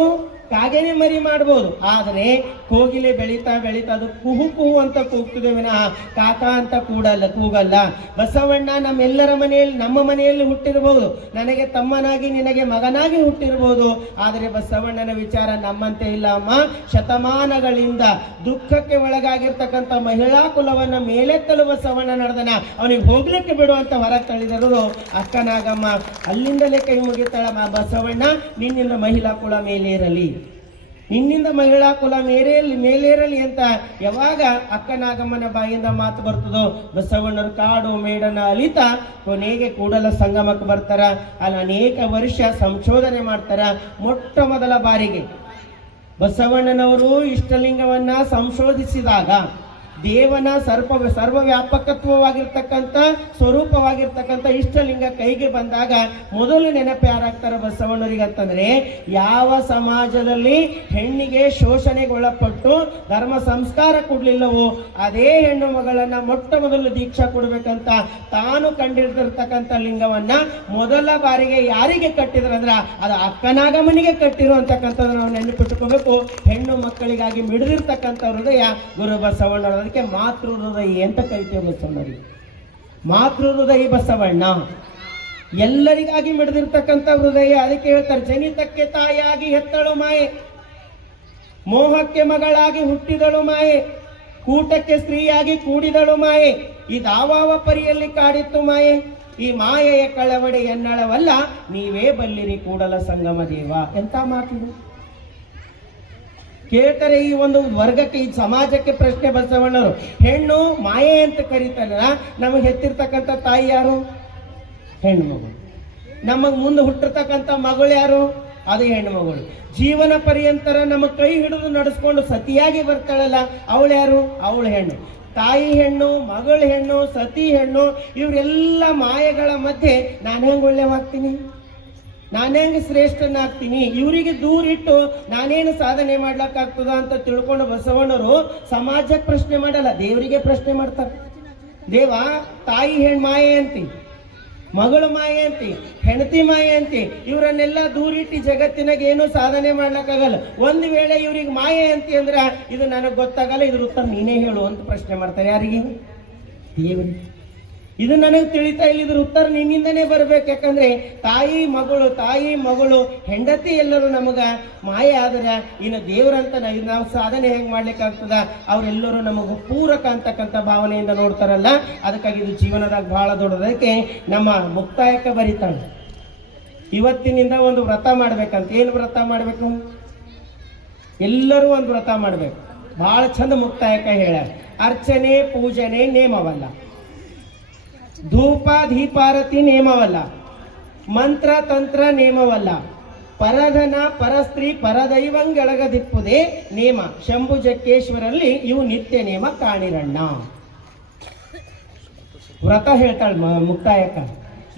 ಕಾಗೆನೆ ಮರಿ ಮಾಡ್ಬೋದು, ಆದ್ರೆ ಕೋಗಿಲೆ ಬೆಳೀತಾ ಅದು ಕುಹು ಅಂತ ಕೂಗ್ತದೆ ವಿನಃ ಕಾಕ ಅಂತ ಕೂಗಲ್ಲ. ಬಸವಣ್ಣ ನಮ್ಮೆಲ್ಲರ ಮನೆಯಲ್ಲಿ, ನಮ್ಮ ಮನೆಯಲ್ಲಿ ಹುಟ್ಟಿರಬಹುದು, ನನಗೆ ತಮ್ಮನಾಗಿ ನಿನಗೆ ಮಗನಾಗಿ ಹುಟ್ಟಿರಬಹುದು, ಆದರೆ ಬಸವಣ್ಣನ ವಿಚಾರ ನಮ್ಮಂತೆ ಇಲ್ಲ ಅಮ್ಮ. ಶತಮಾನಗಳಿಂದ ದುಃಖಕ್ಕೆ ಒಳಗಾಗಿರ್ತಕ್ಕಂಥ ಮಹಿಳಾ ಕುಲವನ್ನ ಮೇಲೆತ್ತಲು ಬಸವಣ್ಣ ನಡೆದನ, ಅವನಿಗೆ ಹೋಗ್ಲಿಕ್ಕೆ ಬಿಡುವಂತ ಹೊರ ತಳಿದರು ಅಕ್ಕನಾಗಮ್ಮ. ಅಲ್ಲಿಂದಲೇ ಕೈ ಮುಗಿತಾಳ, ಬಸವಣ್ಣ ನಿನ್ನಿಂದ ಮಹಿಳಾ ಕುಲ ಮೇಲೇರಲಿ, ನಿನ್ನಿಂದ ಮಹಿಳಾ ಕುಲ ಮೇಲೇರಲಿ ಅಂತ ಯಾವಾಗ ಅಕ್ಕನಾಗಮ್ಮನ ಬಾಯಿಂದ ಮಾತು ಬರ್ತದೋ ಬಸವಣ್ಣರು ಕಾಡು ಮೇಡನ ಅಲಿತ ಕೊನೆಗೆ ಕೂಡಲ ಸಂಗಮಕ್ಕೆ ಬರ್ತಾರ. ಅಲ್ಲಿ ಅನೇಕ ವರ್ಷ ಸಂಶೋಧನೆ ಮಾಡ್ತಾರ. ಮೊಟ್ಟ ಮೊದಲ ಬಾರಿಗೆ ಬಸವಣ್ಣನವರು ಇಷ್ಟಲಿಂಗವನ್ನ ಸಂಶೋಧಿಸಿದಾಗ ದೇವನ ಸರ್ವವ್ಯಾಪಕತ್ವವಾಗಿರ್ತಕ್ಕಂಥ ಸ್ವರೂಪವಾಗಿರ್ತಕ್ಕಂಥ ಇಷ್ಟಲಿಂಗ ಕೈಗೆ ಬಂದಾಗ ಮೊದಲು ನೆನಪು ಯಾರಾಗ್ತಾರ ಬಸವಣ್ಣರಿಗೆ ಅಂತಂದ್ರೆ, ಯಾವ ಸಮಾಜದಲ್ಲಿ ಹೆಣ್ಣಿಗೆ ಶೋಷಣೆಗೊಳಪಟ್ಟು ಧರ್ಮ ಸಂಸ್ಕಾರ ಕೊಡ್ಲಿಲ್ಲವೋ ಅದೇ ಹೆಣ್ಣು ಮಗಳನ್ನ ಮೊಟ್ಟ ಮೊದಲು ದೀಕ್ಷಾ ಕೊಡ್ಬೇಕಂತ ತಾನು ಕಂಡಿರ್ತಕ್ಕಂಥ ಲಿಂಗವನ್ನ ಮೊದಲ ಬಾರಿಗೆ ಯಾರಿಗೆ ಕಟ್ಟಿದ್ರಂದ್ರ ಅದು ಅಕ್ಕನಾಗಮ್ಮನಿಗೆ ಕಟ್ಟಿರೋ ಅಂತಕ್ಕಂಥದ್ದು ನಾವು ನೆನಪಿಟ್ಟುಕೋಬೇಕು. ಹೆಣ್ಣು ಮಕ್ಕಳಿಗಾಗಿ ಮಿಡಿದಿರ್ತಕ್ಕಂಥ ಹೃದಯ ಗುರು ಬಸವಣ್ಣ. ಅದಕ್ಕೆ ಮಾತೃ ಹೃದಯ ಅಂತ ಕರಿತೇವೆ ಬಸವಣ್ಣರಿಗೆ. ಮಾತೃ ಹೃದಯ ಬಸವಣ್ಣ ಎಲ್ಲರಿಗಾಗಿ ಮಿಡಿದಿರ್ತಕ್ಕಂಥ ಹೃದಯ. ಅದಕ್ಕೆ ಹೇಳ್ತಾರೆ, ಜನಿತಕ್ಕೆ ತಾಯಿಯಾಗಿ ಹೆತ್ತಳು ಮಾಯೆ, ಮೋಹಕ್ಕೆ ಮಗಳಾಗಿ ಹುಟ್ಟಿದಳು ಮಾಯೆ, ಕೂಟಕ್ಕೆ ಸ್ತ್ರೀಯಾಗಿ ಕೂಡಿದಳು ಮಾಯೆ, ಇದಾವ ಪರಿಯಲ್ಲಿ ಕಾಡಿತ್ತು ಮಾಯೆ, ಈ ಮಾಯೆಯ ಕಳವಡೆ ಎನ್ನಳವಲ್ಲ, ನೀವೇ ಬಲ್ಲಿರಿ ಕೂಡಲ ಸಂಗಮ ದೇವ. ಎಂತ ಮಾತಿದು ಕೇಳ್ತಾರೆ. ಈ ಒಂದು ವರ್ಗಕ್ಕೆ, ಈ ಸಮಾಜಕ್ಕೆ ಪ್ರಶ್ನೆ ಬಸವಣ್ಣರು. ಹೆಣ್ಣು ಮಾಯೆ ಅಂತ ಕರೀತಾರ, ನಮಗೆ ಹೆತ್ತಿರ್ತಕ್ಕಂಥ ತಾಯಿ ಯಾರು? ಹೆಣ್ಣು ಮಗಳು. ನಮಗ್ ಮುಂದೆ ಹುಟ್ಟಿರ್ತಕ್ಕಂಥ ಮಗಳು ಯಾರು? ಅದೇ ಹೆಣ್ಣು ಮಗಳು. ಜೀವನ ಪರ್ಯಂತರ ನಮ್ಮ ಕೈ ಹಿಡಿದು ನಡೆಸ್ಕೊಂಡು ಸತಿಯಾಗಿ ಬರ್ತಾಳಲ್ಲ, ಅವಳು ಯಾರು? ಅವಳು ಹೆಣ್ಣು. ತಾಯಿ ಹೆಣ್ಣು, ಮಗಳು ಹೆಣ್ಣು, ಸತಿ ಹೆಣ್ಣು, ಇವರೆಲ್ಲ ಮಾಯೆಗಳ ಮಧ್ಯೆ ನಾನು ಹೆಂಗೆ ಒಳ್ಳೆವಾಗ್ತೀನಿ? ನಾನೇಂಗ ಶ್ರೇಷ್ಠನಾಗ್ತೀನಿ, ಇವರಿಗೆ ದೂರ ಇಟ್ಟು ನಾನೇನು ಸಾಧನೆ ಮಾಡ್ಲಕ್ಕಾಗ್ತದ ಅಂತ ತಿಳ್ಕೊಂಡು ಬಸವಣ್ಣರು ಸಮಾಜಕ್ಕೆ ಪ್ರಶ್ನೆ ಮಾಡಲ್ಲ, ದೇವರಿಗೆ ಪ್ರಶ್ನೆ ಮಾಡ್ತಾರೆ. ದೇವ ತಾಯಿ ಹೆಣ್ ಮಾಯೆ ಅಂತಿ, ಮಗಳು ಮಾಯೆ ಅಂತಿ, ಹೆಂಡತಿ ಮಾಯೆ ಅಂತಿ, ಇವರನ್ನೆಲ್ಲ ದೂರಿಟ್ಟು ಜಗತ್ತಿನಾಗ ಏನು ಸಾಧನೆ ಮಾಡ್ಲಕ್ಕಾಗಲ್ಲ. ಒಂದು ವೇಳೆ ಇವ್ರಿಗೆ ಮಾಯೆ ಅಂತಿ ಅಂದ್ರ ಇದು ನನಗೆ ಗೊತ್ತಾಗಲ್ಲ, ಇದ್ರ ಉತ್ತರ ನೀನೇ ಹೇಳು ಅಂತ ಪ್ರಶ್ನೆ ಮಾಡ್ತಾರೆ. ಯಾರಿಗೆ? ದೇವರಿಗೆ. ಇದು ನನಗೆ ತಿಳಿತಾ ಇಲ್ಲ, ಇದ್ರ ಉತ್ತರ ನಿನ್ನಿಂದನೇ ಬರ್ಬೇಕು. ಯಾಕಂದ್ರೆ ತಾಯಿ ಮಗಳು ಹೆಂಡತಿ ಎಲ್ಲರೂ ನಮಗ ಮಾಯ ಆದ್ರ ಇನ್ನು ದೇವರಂತ ನಾವು ಸಾಧನೆ ಹೆಂಗ್ ಮಾಡ್ಲಿಕ್ಕಾಗ್ತದ? ಅವರೆಲ್ಲರೂ ನಮಗ ಪೂರಕ ಅಂತಕ್ಕಂಥ ಭಾವನೆಯಿಂದ ನೋಡ್ತಾರಲ್ಲ, ಅದಕ್ಕಾಗಿ ಇದು ಜೀವನದಾಗ ಬಹಳ ದೊಡ್ಡದಕ್ಕೆ ನಮ್ಮ ಮುಕ್ತಾಯಕ್ಕೆ ಬರೀತಾಳೆ. ಇವತ್ತಿನಿಂದ ಒಂದು ವ್ರತ ಮಾಡ್ಬೇಕಂತ. ಏನು ವ್ರತ ಮಾಡ್ಬೇಕು? ಎಲ್ಲರೂ ಒಂದು ವ್ರತ ಮಾಡ್ಬೇಕು. ಬಹಳ ಚಂದ ಮುಕ್ತಾಯಕ ಹೇಳ, ಅರ್ಚನೆ ಪೂಜನೆ ನೇಮವಲ್ಲ, ಧೂಪ ದೀಪಾರತಿ ನೇಮವಲ್ಲ, ಮಂತ್ರ ತಂತ್ರ ನೇಮವಲ್ಲ, ಪರಧನ ಪರಸ್ತ್ರೀ ಪರದೈವಂಗೆಳಗದಿಪ್ಪುದೇ ನೇಮ, ಶಂಭು ಜಕ್ಕೇಶ್ವರಲ್ಲಿ ಇವು ನಿತ್ಯ ನೇಮ ಕಾಣಿರಣ್ಣ. ವ್ರತ ಹೇಳ್ತಾಳ ಮುಕ್ತಾಯಕ.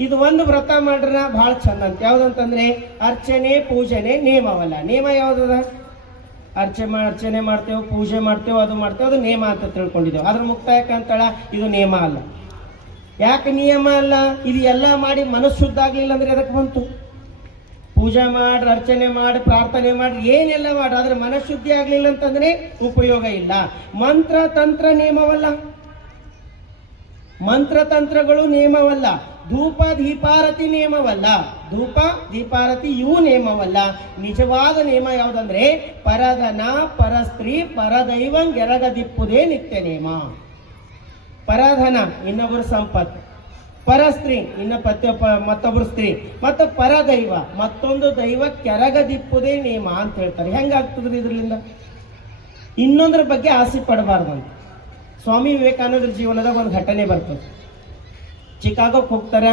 ಇದು ಒಂದು ವ್ರತ ಮಾಡ್ರ ಬಹಳ ಚಂದ ಅಂತ. ಯಾವ್ದಂತಂದ್ರೆ ಅರ್ಚನೆ ಪೂಜನೆ ನೇಮವಲ್ಲ. ನೇಮ ಯಾವ್ದದ? ಅರ್ಚನೆ ಮಾಡ್ತೇವೆ, ಪೂಜೆ ಮಾಡ್ತೇವೆ, ಅದು ಮಾಡ್ತೇವೆ, ಅದು ನೇಮ ಅಂತ ತಿಳ್ಕೊಂಡಿದ್ದೇವೆ. ಅದ್ರ ಮುಕ್ತಾಯಕ ಅಂತಾಳ ಇದು ನೇಮ ಅಲ್ಲ. ಯಾಕೆ ನಿಯಮ ಅಲ್ಲ? ಇದು ಎಲ್ಲ ಮಾಡಿ ಮನಸ್ಸು ಶುದ್ಧ ಆಗ್ಲಿಲ್ಲ ಅಂದ್ರೆ ಅದಕ್ಕೆ ಬಂತು. ಪೂಜೆ ಮಾಡ್ರಿ, ಅರ್ಚನೆ ಮಾಡಿ, ಪ್ರಾರ್ಥನೆ ಮಾಡಿ, ಏನೆಲ್ಲ ಮಾಡಿ, ಆದ್ರೆ ಮನಃಶುದ್ಧಿ ಆಗ್ಲಿಲ್ಲ ಅಂತಂದ್ರೆ ಉಪಯೋಗ ಇಲ್ಲ. ಮಂತ್ರ ತಂತ್ರ ನೇಮವಲ್ಲ, ಮಂತ್ರ ತಂತ್ರಗಳು ನೇಮವಲ್ಲ, ಧೂಪ ದೀಪಾರತಿ ನೇಮವಲ್ಲ, ಧೂಪ ದೀಪಾರತಿ ಇವು ನೇಮವಲ್ಲ. ನಿಜವಾದ ನೇಮ ಯಾವುದಂದ್ರೆ ಪರಧನ ಪರಸ್ತ್ರೀ ಪರದೈವಂಗೆರಗದಿಪ್ಪುದೇ ನಿತ್ಯ ನೇಮ. ಪರಧನ ಇನ್ನೊಬ್ಬರು ಸಂಪತ್ತು, ಪರಸ್ತ್ರೀ ಮತ್ತೊಬ್ಬರು ಸ್ತ್ರೀ, ಮತ್ತು ಪರದೈವ ಮತ್ತೊಂದು ದೈವ ಕೆರಗದಿಪ್ಪುದೇ ನೇಮ ಅಂತ ಹೇಳ್ತಾರೆ. ಹೆಂಗಾಗ್ತದ್ರಿ ಇದರಿಂದ? ಇನ್ನೊಂದ್ರ ಬಗ್ಗೆ ಆಸೆ ಪಡಬಾರ್ದಂತ. ಸ್ವಾಮಿ ವಿವೇಕಾನಂದರ ಜೀವನದಾಗ ಒಂದು ಘಟನೆ ಬರ್ತದೆ. ಚಿಕಾಗೋಕ್ಕೆ ಹೋಗ್ತಾರೆ,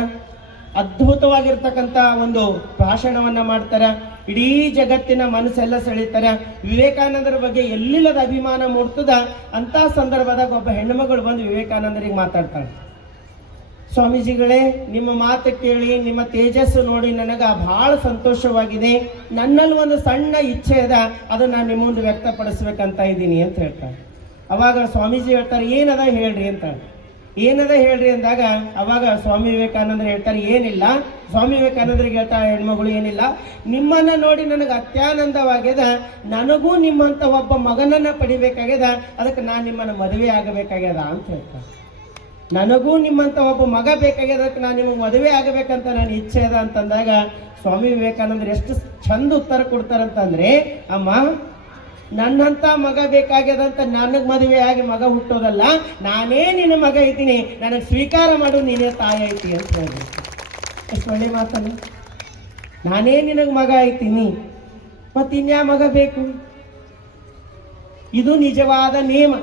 ಅದ್ಭುತವಾಗಿರ್ತಕ್ಕಂಥ ಒಂದು ಭಾಷಣವನ್ನ ಮಾಡ್ತಾರೆ, ಇಡೀ ಜಗತ್ತಿನ ಮನಸ್ಸೆಲ್ಲ ಸೆಳೀತಾರೆ. ವಿವೇಕಾನಂದರ ಬಗ್ಗೆ ಎಲ್ಲಿಲ್ಲದ ಅಭಿಮಾನ ಮೂಡ್ತದ ಅಂತ ಸಂದರ್ಭದಾಗ ಒಬ್ಬ ಹೆಣ್ಣುಮಗಳು ಬಂದು ವಿವೇಕಾನಂದರಿಗೆ ಮಾತಾಡ್ತಾಳೆ. ಸ್ವಾಮೀಜಿಗಳೇ, ನಿಮ್ಮ ಮಾತು ಕೇಳಿ, ನಿಮ್ಮ ತೇಜಸ್ಸು ನೋಡಿ ನನಗೆ ಬಹಳ ಸಂತೋಷವಾಗಿದೆ. ನನ್ನಲ್ಲಿ ಒಂದು ಸಣ್ಣ ಇಚ್ಛೆ ಅದ, ಅದು ನಾನು ನಿಮ್ಮ ಮುಂದೆ ವ್ಯಕ್ತಪಡಿಸ್ಬೇಕಂತ ಇದ್ದೀನಿ ಅಂತ ಹೇಳ್ತಾಳೆ. ಅವಾಗ ಸ್ವಾಮೀಜಿ ಹೇಳ್ತಾರೆ, ಏನದ ಹೇಳ್ರಿ ಅಂತ. ಏನದ ಹೇಳ್ರಿ ಅಂದಾಗ ಅವಾಗ ಸ್ವಾಮಿ ವಿವೇಕಾನಂದರು ಹೇಳ್ತಾರೆ, ಏನಿಲ್ಲ. ಸ್ವಾಮಿ ವಿವೇಕಾನಂದರಿಗೆ ಹೇಳ್ತಾರೆ ಹೆಣ್ಮಗಳು, ಏನಿಲ್ಲ, ನಿಮ್ಮನ್ನ ನೋಡಿ ನನಗೆ ಅತ್ಯಾನಂದವಾಗ್ಯದ, ನನಗೂ ನಿಮ್ಮಂತ ಒಬ್ಬ ಮಗನನ್ನ ಪಡಿಬೇಕಾಗ್ಯದ, ಅದಕ್ಕೆ ನಾನು ನಿಮ್ಮನ್ನ ಮದುವೆ ಆಗಬೇಕಾಗ್ಯದ ಅಂತ ಹೇಳ್ತಾರೆ. ನನಗೂ ನಿಮ್ಮಂತ ಒಬ್ಬ ಮಗ ಬೇಕಾಗ್ಯದ, ಅದಕ್ಕೆ ನಾನು ನಿಮಗೆ ಮದುವೆ ಆಗಬೇಕಂತ ನನ್ನ ಇಚ್ಛೆ ಅದ ಅಂತಂದಾಗ ಸ್ವಾಮಿ ವಿವೇಕಾನಂದರು ಎಷ್ಟು ಚಂದ ಉತ್ತರ ಕೊಡ್ತಾರಂತಂದ್ರೆ, ಅಮ್ಮ ನನ್ನಂತ ಮಗ ಬೇಕಾಗ್ಯದಂತ ನನಗೆ ಮದುವೆ ಆಗಿ ಮಗ ಹುಟ್ಟೋದಲ್ಲ, ನಾನೇ ನಿನ್ನ ಮಗ ಇದ್ದೀನಿ, ನನಗೆ ಸ್ವೀಕಾರ ಮಾಡು, ನೀನೇ ತಾಯಿ ಐತಿ ಅಂತ ಹೇಳ್ಬೇಕು. ಎಷ್ಟು ಒಳ್ಳೆ ಮಾತಲ್ಲ. ನಾನೇ ನಿನಗೆ ಮಗ ಐತೀನಿ, ಮತ್ತಿನ್ಯಾ ಮಗ ಬೇಕು? ಇದು ನಿಜವಾದ ನೇಮ.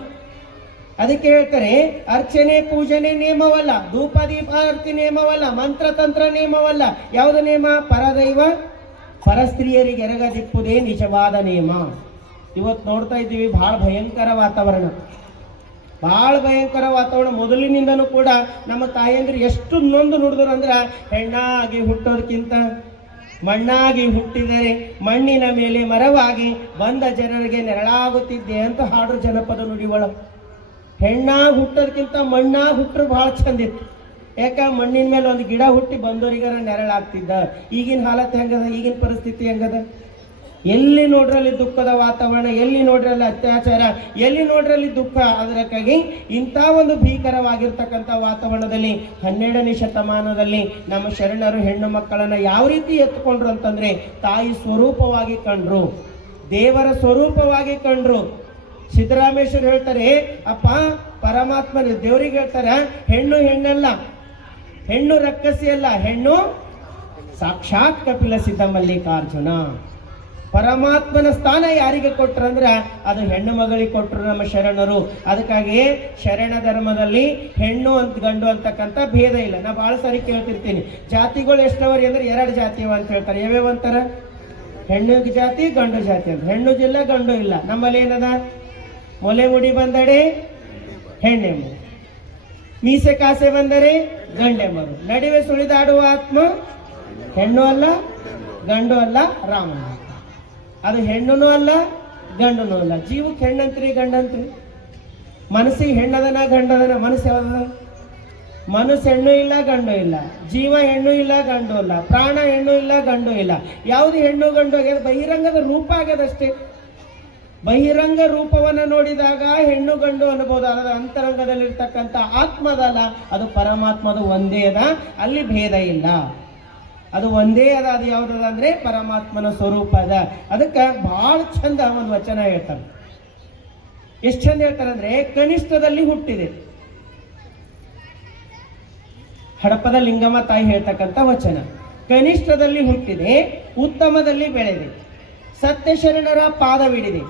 ಅದಕ್ಕೆ ಹೇಳ್ತಾರೆ ಅರ್ಚನೆ ಪೂಜನೆ ನೇಮವಲ್ಲ, ಧೂಪ ದೀಪಾರತಿ ನೇಮವಲ್ಲ, ಮಂತ್ರ ತಂತ್ರ ನೇಮವಲ್ಲ. ಯಾವುದು ನೇಮ? ಪರದೈವ ಪರಸ್ತ್ರೀಯರಿಗೆ ಎರಗದಿಪ್ಪುದೇ ನಿಜವಾದ ನೇಮ. ಇವತ್ತು ನೋಡ್ತಾ ಇದ್ದೀವಿ ಬಹಳ ಭಯಂಕರ ವಾತಾವರಣ, ಬಹಳ ಭಯಂಕರ ವಾತಾವರಣ. ಮೊದಲಿನಿಂದನೂ ಕೂಡ ನಮ್ಮ ತಾಯಂದ್ರು ಎಷ್ಟು ನೊಂದು ನುಡಿದ್ರು ಅಂದ್ರೆ, ಹೆಣ್ಣಾಗಿ ಹುಟ್ಟೋದಕ್ಕಿಂತ ಮಣ್ಣಾಗಿ ಹುಟ್ಟಿದರೆ ಮಣ್ಣಿನ ಮೇಲೆ ಮರವಾಗಿ ಬಂದ ಜನರಿಗೆ ನೆರಳಾಗುತ್ತಿದ್ದೆ ಅಂತ ಹಾಡು ಜನಪದ ನುಡಿವಳ. ಹೆಣ್ಣಾಗಿ ಹುಟ್ಟೋದಕ್ಕಿಂತ ಮಣ್ಣಾಗಿ ಹುಟ್ಟರು ಬಹಳ ಚಂದಿತ್ತು. ಯಾಕ? ಮಣ್ಣಿನ ಮೇಲೆ ಒಂದು ಗಿಡ ಹುಟ್ಟಿ ಬಂದವರಿಗಾರ ನೆರಳಾಗ್ತಿದ್ದ. ಈಗಿನ ಹಾಲತ್ ಹೆಂಗದ? ಈಗಿನ ಪರಿಸ್ಥಿತಿ ಹೆಂಗದ? ಎಲ್ಲಿ ನೋಡ್ರಲ್ಲಿ ದುಃಖದ ವಾತಾವರಣ, ಎಲ್ಲಿ ನೋಡ್ರಲ್ಲಿ ಅತ್ಯಾಚಾರ, ಎಲ್ಲಿ ನೋಡ್ರಲ್ಲಿ ದುಃಖ. ಅದಕ್ಕಾಗಿ ಇಂಥ ಒಂದು ಭೀಕರವಾಗಿರ್ತಕ್ಕಂಥ ವಾತಾವರಣದಲ್ಲಿ 12ನೇ ಶತಮಾನದಲ್ಲಿ ನಮ್ಮ ಶರಣರು ಹೆಣ್ಣು ಮಕ್ಕಳನ್ನ ಯಾವ ರೀತಿ ಎತ್ಕೊಂಡ್ರು ಅಂತಂದ್ರೆ, ತಾಯಿ ಸ್ವರೂಪವಾಗಿ ಕಂಡ್ರು, ದೇವರ ಸ್ವರೂಪವಾಗಿ ಕಂಡ್ರು. ಸಿದ್ದರಾಮೇಶ್ವರ ಹೇಳ್ತಾರೆ, ಅಪ್ಪ ಪರಮಾತ್ಮ ದೇವರಿಗೆ ಹೇಳ್ತಾರ, ಹೆಣ್ಣು ಹೆಣ್ಣಲ್ಲ, ಹೆಣ್ಣು ರಕ್ಕಸಿ ಅಲ್ಲ, ಹೆಣ್ಣು ಸಾಕ್ಷಾತ್ ಕಪಿಲ ಸಿದ್ಧ ಮಲ್ಲಿಕಾರ್ಜುನ. ಪರಮಾತ್ಮನ ಸ್ಥಾನ ಯಾರಿಗೆ ಕೊಟ್ರಂದ್ರ ಅದು ಹೆಣ್ಣು ಮಗಳಿಗೆ ಕೊಟ್ಟರು ನಮ್ಮ ಶರಣರು. ಅದಕ್ಕಾಗಿ ಶರಣ ಧರ್ಮದಲ್ಲಿ ಹೆಣ್ಣು ಅಂತ ಗಂಡು ಅಂತಕ್ಕಂಥ ಭೇದ ಇಲ್ಲ. ನಾ ಬಹಳ ಸಾರಿ ಕೇಳ್ತಿರ್ತೀನಿ, ಜಾತಿಗಳು ಎಷ್ಟವರಿ ಅಂದ್ರೆ 2 ಜಾತಿ ಅಂತ ಹೇಳ್ತಾರೆ. ಯಾವ್ಯಾವ ಅಂತಾರ? ಹೆಣ್ಣು ಜಾತಿ, ಗಂಡು ಜಾತಿ ಅಂತ. ಹೆಣ್ಣು ಇಲ್ಲ, ಗಂಡು ಇಲ್ಲ. ನಮ್ಮಲ್ಲಿ ಏನದ? ಮೊಲೆ ಮುಡಿ ಬಂದಡೆ ಹೆಣ್ಣೆಂಬರು, ಮೀಸೆ ಕಾಸೆ ಬಂದರೆ ಗಂಡೆಂಬರು, ನಡುವೆ ಸುಳಿದಾಡುವ ಆತ್ಮ ಹೆಣ್ಣು ಅಲ್ಲ ಗಂಡು ಅಲ್ಲ ರಾಮ. ಅದು ಹೆಣ್ಣುನೂ ಅಲ್ಲ ಗಂಡುನೂ ಅಲ್ಲ. ಜೀವಕ್ಕೆ ಹೆಣ್ಣಂತ್ರಿ ಗಂಡಂತ್ರಿ? ಮನಸ್ಸಿಗೆ ಹೆಣ್ಣದನ ಗಂಡದನ? ಮನಸ್ಸು ಯಾವ್ದದ? ಮನಸ್ಸು ಹೆಣ್ಣು ಇಲ್ಲ ಗಂಡು ಇಲ್ಲ, ಜೀವ ಹೆಣ್ಣು ಇಲ್ಲ ಗಂಡು ಇಲ್ಲ, ಪ್ರಾಣ ಹೆಣ್ಣು ಇಲ್ಲ ಗಂಡು ಇಲ್ಲ. ಯಾವುದು ಹೆಣ್ಣು ಗಂಡು ಆಗ್ಯದ? ಬಹಿರಂಗದ ರೂಪ ಆಗ್ಯದಷ್ಟೇ. ಬಹಿರಂಗ ರೂಪವನ್ನು ನೋಡಿದಾಗ ಹೆಣ್ಣು ಗಂಡು ಅನ್ಬೋದು. ಅದರ ಅಂತರಂಗದಲ್ಲಿರ್ತಕ್ಕಂಥ ಆತ್ಮದಲ್ಲ, ಅದು ಪರಮಾತ್ಮದು ಒಂದೇ ಅದ, ಅಲ್ಲಿ ಭೇದ ಇಲ್ಲ. ಅದು ಒಂದೇ ಅದ. ಅದು ಯಾವುದದ ಅಂದ್ರೆ ಪರಮಾತ್ಮನ ಸ್ವರೂಪ ಅದ. ಅದಕ್ಕೆ ಬಹಳ ಚಂದ ಒಂದು ವಚನ ಹೇಳ್ತಾರೆ. ಎಷ್ಟು ಚಂದ ಹೇಳ್ತಾರೆ ಅಂದ್ರೆ, ಕನಿಷ್ಠದಲ್ಲಿ ಹುಟ್ಟಿದೆ. ಹಡಪದ ಲಿಂಗಮ್ಮ ತಾಯಿ ಹೇಳ್ತಕ್ಕಂಥ ವಚನ. ಕನಿಷ್ಠದಲ್ಲಿ ಹುಟ್ಟಿದೆ, ಉತ್ತಮದಲ್ಲಿ ಬೆಳೆದೆ, ಸತ್ಯಶರಣರ ಪಾದವಿಡಿದೆ.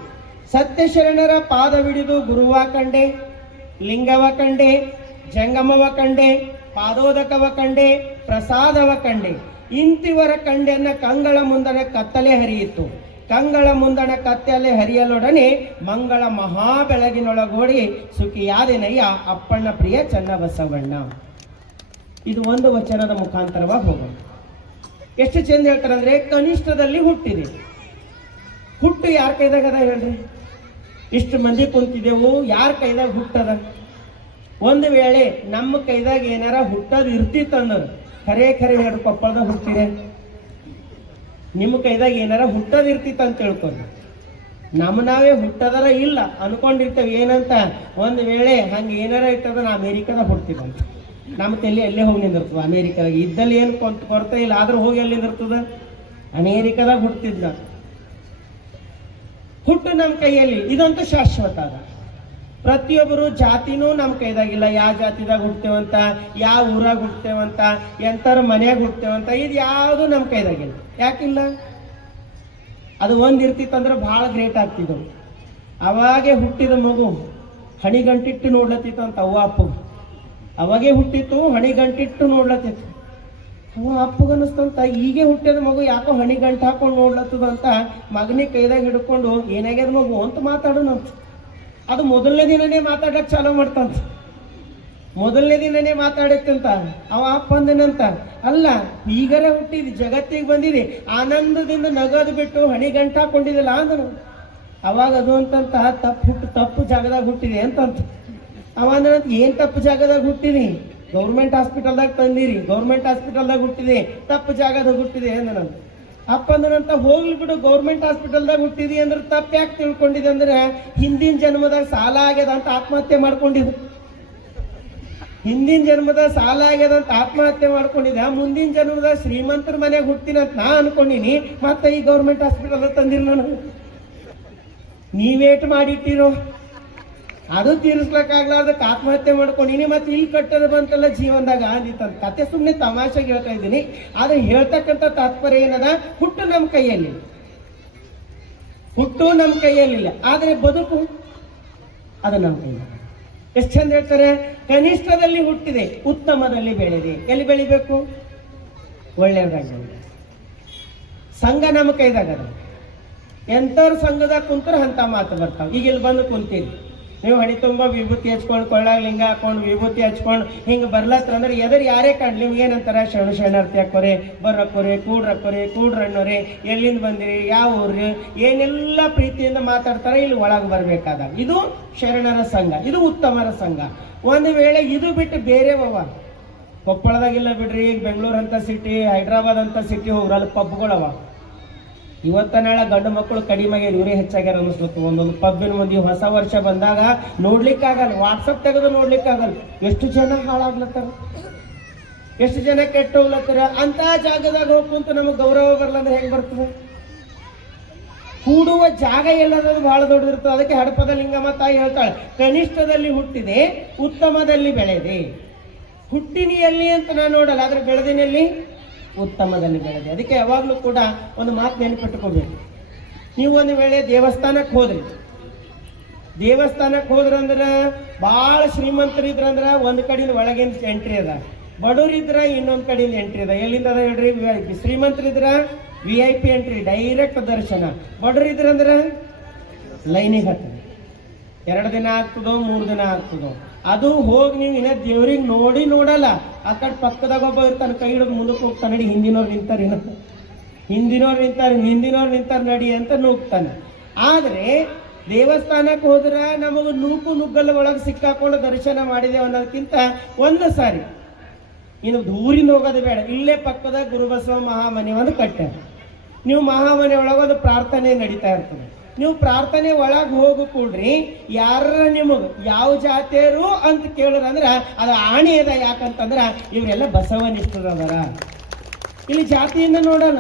ಸತ್ಯಶರಣರ ಪಾದವಿಡಿದು ಗುರುವ ಕಂಡೆ, ಲಿಂಗವ ಕಂಡೆ, ಜಂಗಮವ ಕಂಡೆ, ಪಾದೋದಕವ ಕಂಡೆ, ಪ್ರಸಾದವ ಕಂಡೆ. ಇಂತಿವರ ಕಂಡೆಯನ್ನ ಕಂಗಳ ಮುಂದಣ ಕತ್ತಲೆ ಹರಿಯಿತು. ಕಂಗಳ ಮುಂದಣ ಕತ್ತಲೆ ಹರಿಯಲೊಡನೆ ಮಂಗಳ ಮಹಾ ಬೆಳಗಿನೊಳಗೋಡಿ ಸುಖಿಯಾದೆನಯ್ಯ ಅಪ್ಪಣ್ಣ ಪ್ರಿಯ ಚನ್ನಬಸವಣ್ಣ. ಇದು ಒಂದು ವಚನದ ಮುಖಾಂತರವಾಗಿ ಹೋಗೋಣ. ಎಷ್ಟು ಚಂದ ಹೇಳ್ತಾರೆ ಅಂದ್ರೆ, ಕನಿಷ್ಠದಲ್ಲಿ ಹುಟ್ಟಿದೆ. ಹುಟ್ಟು ಯಾರ ಕೈದಾಗ ಅದ ಹೇಳ್ರಿ? ಇಷ್ಟು ಮಂದಿ ಕುಂತಿದ್ದೆವು, ಯಾರ ಕೈದಾಗ ಹುಟ್ಟದ? ಒಂದು ವೇಳೆ ನಮ್ಮ ಕೈದಾಗ ಏನಾರ ಹುಟ್ಟೋದು ಇರ್ತಿತ್ತಂದ್ರೆ ಖರೆ ಖರೆ ಹೇಳಿ ಕೊಪ್ಪಳದಾಗ ಹುಟ್ಟಿರೆ? ನಿಮ್ಮ ಕೈದಾಗ ಏನಾರ ಹುಟ್ಟೋದು ಇರ್ತಿತ್ತು ಅಂತ ತಿಳ್ಕೊಂಡು ನಾವೇ ಹುಟ್ಟದರ ಇಲ್ಲ ಅನ್ಕೊಂಡಿರ್ತೇವೆ. ಏನಂತ? ಒಂದು ವೇಳೆ ಹಂಗೆ ಏನಾರ ಇರ್ತದ, ನಾ ಅಮೇರಿಕಾದಾಗ ಹುಡ್ತಿದ್ದಂತ. ನಮ್ಮ ತಲೆ ಎಲ್ಲೇ ಹೋಗಿ ನಿಂದಿರ್ತದ. ಅಮೇರಿಕಾದಾಗ ಇದ್ದಲ್ಲಿ ಏನು ಕೊರತೆ ಇಲ್ಲ, ಆದ್ರೂ ಹೋಗಿ ಎಲ್ಲಿ ನಿಂದಿರ್ತದ? ಅಮೇರಿಕಾದಾಗ ಹುಡ್ತಿದ್ದ. ಹುಟ್ಟು ನಮ್ಮ ಕೈಯಲ್ಲಿ, ಇದಂತೂ ಶಾಶ್ವತ ಅದ. ಪ್ರತಿಯೊಬ್ಬರು ಜಾತಿನೂ ನಮ್ಮ ಕೈದಾಗಿಲ್ಲ. ಯಾವ ಜಾತಿದಾಗ ಹುಡ್ತೇವಂತ, ಯಾವ ಊರಾಗ ಹುಡ್ತೇವಂತ, ಎಂತರ ಮನ್ಯಾಗ ಹುಡ್ತೇವಂತ, ಇದು ಯಾವುದು ನಮ್ಮ ಕೈದಾಗಿಲ್ಲ. ಯಾಕಿಲ್ಲ? ಅದು ಒಂದಿರ್ತಿತ್ತಂದ್ರೆ ಭಾಳ ಗ್ರೇಟ್ ಆಗ್ತಿದ್ದವು. ಅವಾಗೆ ಹುಟ್ಟಿದ ಮಗು ಹಣಿಗಂಟಿಟ್ಟು ನೋಡ್ಲತ್ತಿತ್ತಂತ ಅವ್ವ ಅಪ್ಪು. ಅವಾಗೆ ಹುಟ್ಟಿತ್ತು, ಹಣಿಗಂಟಿಟ್ಟು ನೋಡ್ಲತ್ತಿತ್ತು. ಅವ ಅಪ್ಪಗನಿಸ್ತಂತ, ಈಗೇ ಹುಟ್ಟಿದ ಮಗು ಯಾಕೋ ಹಣಿಗಂಟು ಹಾಕೊಂಡು ನೋಡ್ಲತ್ತದಂತ ಮಗನಿಗೆ ಕೈದಾಗ ಹಿಡ್ಕೊಂಡು ಏನಾಗ್ಯದ ಮಗು ಅಂತ ಮಾತಾಡೋಣಂತ. ಅದು ಮೊದಲನೇ ದಿನನೇ ಮಾತಾಡಕ್ ಚಾಲೂ ಮಾಡ್ತಂತ. ಮೊದಲನೇ ದಿನನೇ ಮಾತಾಡತ್ತಂತ. ಅವ ಅಪ್ಪ ಅಂದನಂತ, ಅಲ್ಲ ಈಗರೇ ಹುಟ್ಟಿದ್, ಜಗತ್ತಿಗೆ ಬಂದಿದೆ, ಆನಂದದಿಂದ ನಗದು ಬಿಟ್ಟು ಹಣಿಗಂಟು ಹಾಕೊಂಡಿದಿಲ್ಲ ಅಂದನು. ಅವಾಗ ಅದು ಅಂತಂತ, ತಪ್ಪು ಜಾಗದಾಗ ಹುಟ್ಟಿದೆ ಅಂತಂತ. ಅವ ಅಂದನಂತ, ಏನ್ ತಪ್ಪು ಜಾಗದಾಗ ಹುಟ್ಟಿದಿ? ಗೌರ್ಮೆಂಟ್ ಹಾಸ್ಪಿಟಲ್ದಾಗ ತಂದಿರಿ, ಗೌರ್ಮೆಂಟ್ ಹಾಸ್ಪಿಟಲ್ದಾಗ ಹುಟ್ಟಿದೆ, ತಪ್ಪು ಜಾಗದಾಗ ಹುಟ್ಟಿದೆ ಅಂದನಂತ. ಅಪ್ಪ ಅಂದನಂತ, ಹೋಗ್ಲಿ ಬಿಡು, ಗೌರ್ಮೆಂಟ್ ಹಾಸ್ಪಿಟಲ್ದಾಗ ಹುಟ್ಟಿದಿ ಅಂದ್ರೆ ತಪ್ಪು ಯಾಕೆ ತಿಳ್ಕೊಂಡಿದೆ ಅಂದ್ರೆ, ಹಿಂದಿನ ಜನ್ಮದಾಗ ಸಾಲ ಆಗ್ಯದ ಅಂತ ಆತ್ಮಹತ್ಯೆ ಮಾಡ್ಕೊಂಡಿದ್ದು. ಹಿಂದಿನ ಜನ್ಮದ ಸಾಲ ಆಗ್ಯದ ಅಂತ ಆತ್ಮಹತ್ಯೆ ಮಾಡ್ಕೊಂಡಿದ್ದ. ಮುಂದಿನ ಜನ್ಮದಾಗ ಶ್ರೀಮಂತರ ಮನೆಯಾಗ ಹುಟ್ಟಿನಂತ ನಾ ಅನ್ಕೊಂಡಿನಿ. ಮತ್ತೆ ಈ ಗೌರ್ಮೆಂಟ್ ಹಾಸ್ಪಿಟಲ್ ತಂದಿರಿ. ನಾನು ನೀವೇಟ್ ಮಾಡಿಟ್ಟಿರೋ, ಅದು ತೀರಿಸ್ಲಕ್ಕಾಗ್ಲಾರ್ದಕ್ಕೆ ಆತ್ಮಹತ್ಯೆ ಮಾಡ್ಕೊಂಡಿನಿ. ಮತ್ತೆ ಇಲ್ಲಿ ಕಟ್ಟದ ಬಂತಲ್ಲ ಜೀವನದಾಗ ಅಂದಿತ್ತಂತ. ಕತೆ ಸುಮ್ಮನೆ ತಮಾಷೆಗೆ ಹೇಳ್ತಾ ಇದ್ದೀನಿ. ಆದ್ರೆ ಹೇಳ್ತಕ್ಕಂಥ ತಾತ್ಪರ್ಯ ಏನದ? ಹುಟ್ಟು ನಮ್ಮ ಕೈಯಲ್ಲಿ, ಹುಟ್ಟು ನಮ್ಮ ಕೈಯಲ್ಲಿಲ್ಲ, ಆದ್ರೆ ಬದುಕು ಅದು ನಮ್ಮ ಕೈಯಲ್ಲಿ. ಎಷ್ಟು ಚಂದ ಹೇಳ್ತಾರೆ, ಕನಿಷ್ಠದಲ್ಲಿ ಹುಟ್ಟಿದೆ, ಉತ್ತಮದಲ್ಲಿ ಬೆಳೆದೆ. ಎಲ್ಲಿ ಬೆಳಿಬೇಕು? ಒಳ್ಳೆಯದಾಗ. ಸಂಘ ನಮ್ಮ ಕೈದಾಗದ. ಎಂಥವ್ರ ಸಂಘದಾಗ ಕುಂತರು ಅಂತ ಮಾತು ಬರ್ತಾವ. ಈಗ ಇಲ್ಲಿ ಬಂದು ಕುಂತೀರಿ, ನೀವು ಹಣಿ ತುಂಬ ವಿಭೂತಿ ಹಚ್ಕೊಂಡು, ಕೊಳ್ಳಾಗ ಲಿಂಗ ಹಾಕೊಂಡು, ವಿಭೂತಿ ಹಚ್ಕೊಂಡು ಹಿಂಗೆ ಬರ್ಲತ್ರ ಅಂದ್ರೆ ಎದುರು ಯಾರೇ ಕಾಣಲಿ ನಿಮ್ಗೆ ಏನಂತಾರ? ಶರಣಾರ್ಥಿ ಹಾಕೋರೆ, ಬರ್ರಕ್ಕೋರೆ, ಕೂಡ್ರಣ್ಣೋರೆ, ಎಲ್ಲಿಂದ ಬಂದಿರಿ, ಯಾವ ಊರ್ರಿ, ಏನೆಲ್ಲ ಪ್ರೀತಿಯಿಂದ ಮಾತಾಡ್ತಾರೆ. ಇಲ್ಲಿ ಒಳಗೆ ಬರ್ಬೇಕಾದ. ಇದು ಶರಣರ ಸಂಘ, ಇದು ಉತ್ತಮರ ಸಂಘ. ಒಂದು ವೇಳೆ ಇದು ಬಿಟ್ಟು ಬೇರೆ ಕೊಪ್ಪಳದಾಗಿಲ್ಲ ಬಿಡ್ರಿ, ಈಗ ಬೆಂಗಳೂರು ಅಂತ ಸಿಟಿ, ಹೈದ್ರಾಬಾದ್ ಅಂತ ಸಿಟಿ ಹೋಗ್ರ, ಅಲ್ಲಿ ಪಬ್ಗಳವ. ಇವತ್ತ ನಾಳೆ ಗಂಡು ಮಕ್ಕಳು ಕಡಿಮೆ ಆಗ್ಯಾರ, ಇವರೇ ಹೆಚ್ಚಾಗ್ಯಾರ ಅನ್ನಿಸ್ಬೇಕು. ಒಂದೊಂದು ಪಬ್ಬಿನ ಮಂದಿ ಹೊಸ ವರ್ಷ ಬಂದಾಗ ನೋಡ್ಲಿಕ್ಕಾಗಲ್ಲ, ವಾಟ್ಸಪ್ ತೆಗೆದು ನೋಡ್ಲಿಕ್ಕಾಗಲ್ಲ. ಎಷ್ಟು ಜನ ಹಾಳಾಗ್ಲತ್ತಾರ, ಎಷ್ಟು ಜನ ಕೆಟ್ಟ ಹೋಗ್ಲತ್ತಾರ. ಅಂತ ಜಾಗದಾಗ ಹೋಗಿ ಕುಂತು ನಮಗೆ ಗೌರವ ಬರಲ್ಲ ಅಂದ್ರೆ ಹೆಂಗ್ ಬರ್ತದೆ? ಕೂಡುವ ಜಾಗ ಎಲ್ಲದದು ಬಹಳ ದೊಡ್ಡದಿರ್ತದೆ. ಅದಕ್ಕೆ ಹಡಪದ ಲಿಂಗಮ್ಮ ತಾಯಿ ಹೇಳ್ತಾಳೆ, ಕನಿಷ್ಠದಲ್ಲಿ ಹುಟ್ಟಿದೆ, ಉತ್ತಮದಲ್ಲಿ ಬೆಳೆದೆ. ಹುಟ್ಟಿನಿಯಲ್ಲಿ ಅಂತ ನಾನು ನೋಡಲ್ಲ, ಆದ್ರೆ ಬೆಳೆದಿನಲ್ಲಿ ಉತ್ತಮದಲ್ಲಿ ಬೆಳೆದೆ. ಅದಕ್ಕೆ ಯಾವಾಗಲೂ ಕೂಡ ಒಂದು ಮಾತು ನೆನಪಿಟ್ಟುಕೋಬೇಕು. ನೀವು ಒಂದು ವೇಳೆ ದೇವಸ್ಥಾನಕ್ಕೆ ಹೋದ್ರಂದ್ರೆ ಭಾಳ ಶ್ರೀಮಂತರಿದ್ರಂದ್ರೆ ಒಂದು ಕಡೆಯಿಂದ ಒಳಗಿನ ಎಂಟ್ರಿ ಅದ, ಬಡವರಿದ್ರ ಇನ್ನೊಂದು ಕಡೆಯಿಂದ ಎಂಟ್ರಿ ಅದ. ಎಲ್ಲಿಂದ ಅದ ಹೇಳ್ರಿ? ಶ್ರೀಮಂತರಿದ್ರ VIP ಎಂಟ್ರಿ, ಡೈರೆಕ್ಟ್ ದರ್ಶನ. ಬಡವರಿದ್ರಂದ್ರೆ ಲೈನಿಗೆ ಹತ್ತದ, 2 ದಿನ ಆಗ್ತದೋ 3 ದಿನ ಆಗ್ತದೋ. ಅದು ಹೋಗಿ ನೀವು ಇನ್ನ ದೇವ್ರಿಗೆ ನೋಡಲ್ಲ. ಆ ಕಡೆ ಪಕ್ಕದಾಗ ಒಬ್ಬ ಇರ್ತಾನೆ, ಕೈ ಹಿಡಿದು ಮುಂದಕ್ಕೆ ಹೋಗ್ತಾನೆ, ಹಿಂದಿನವ್ರು ನಿಂತಾರ, ಹಿಂದಿನವ್ರು ನಿಂತಾರ ನಡಿ ಅಂತ ನೂಗ್ತಾನೆ. ಆದರೆ ದೇವಸ್ಥಾನಕ್ಕೆ ಹೋದ್ರ ನಮಗೆ ನುಗ್ಗಲು ಒಳಗೆ ಸಿಕ್ಕಾಕೊಂಡು ದರ್ಶನ ಮಾಡಿದೆವು ಅನ್ನೋದಕ್ಕಿಂತ ಒಂದು ಸಾರಿ ಇನ್ನು ದೂರಿಂದ ಹೋಗೋದು ಬೇಡ, ಇಲ್ಲೇ ಪಕ್ಕದ ಗುರುಬಸವ ಮಹಾಮನೆ ಒಂದು ಕಟ್ಟ್ಯಾರ. ನೀವು ಮಹಾಮನೆ ಒಳಗೊಂದು ಪ್ರಾರ್ಥನೆ ನಡೀತಾ ಇರ್ತದೆ. ನೀವು ಪ್ರಾರ್ಥನೆ ಒಳಗೆ ಹೋಗು ಕೂಡ್ರಿ, ಯಾರ ನಿಮಗೆ ಯಾವ ಜಾತಿಯರು ಅಂತ ಕೇಳಿದ್ರಂದ್ರೆ ಅದು ಆಣಿ ಅದ. ಯಾಕಂತಂದ್ರೆ ಇವರೆಲ್ಲ ಬಸವನಿಷ್ಠರವರ. ಇಲ್ಲಿ ಜಾತಿಯಿಂದ ನೋಡೋಣ,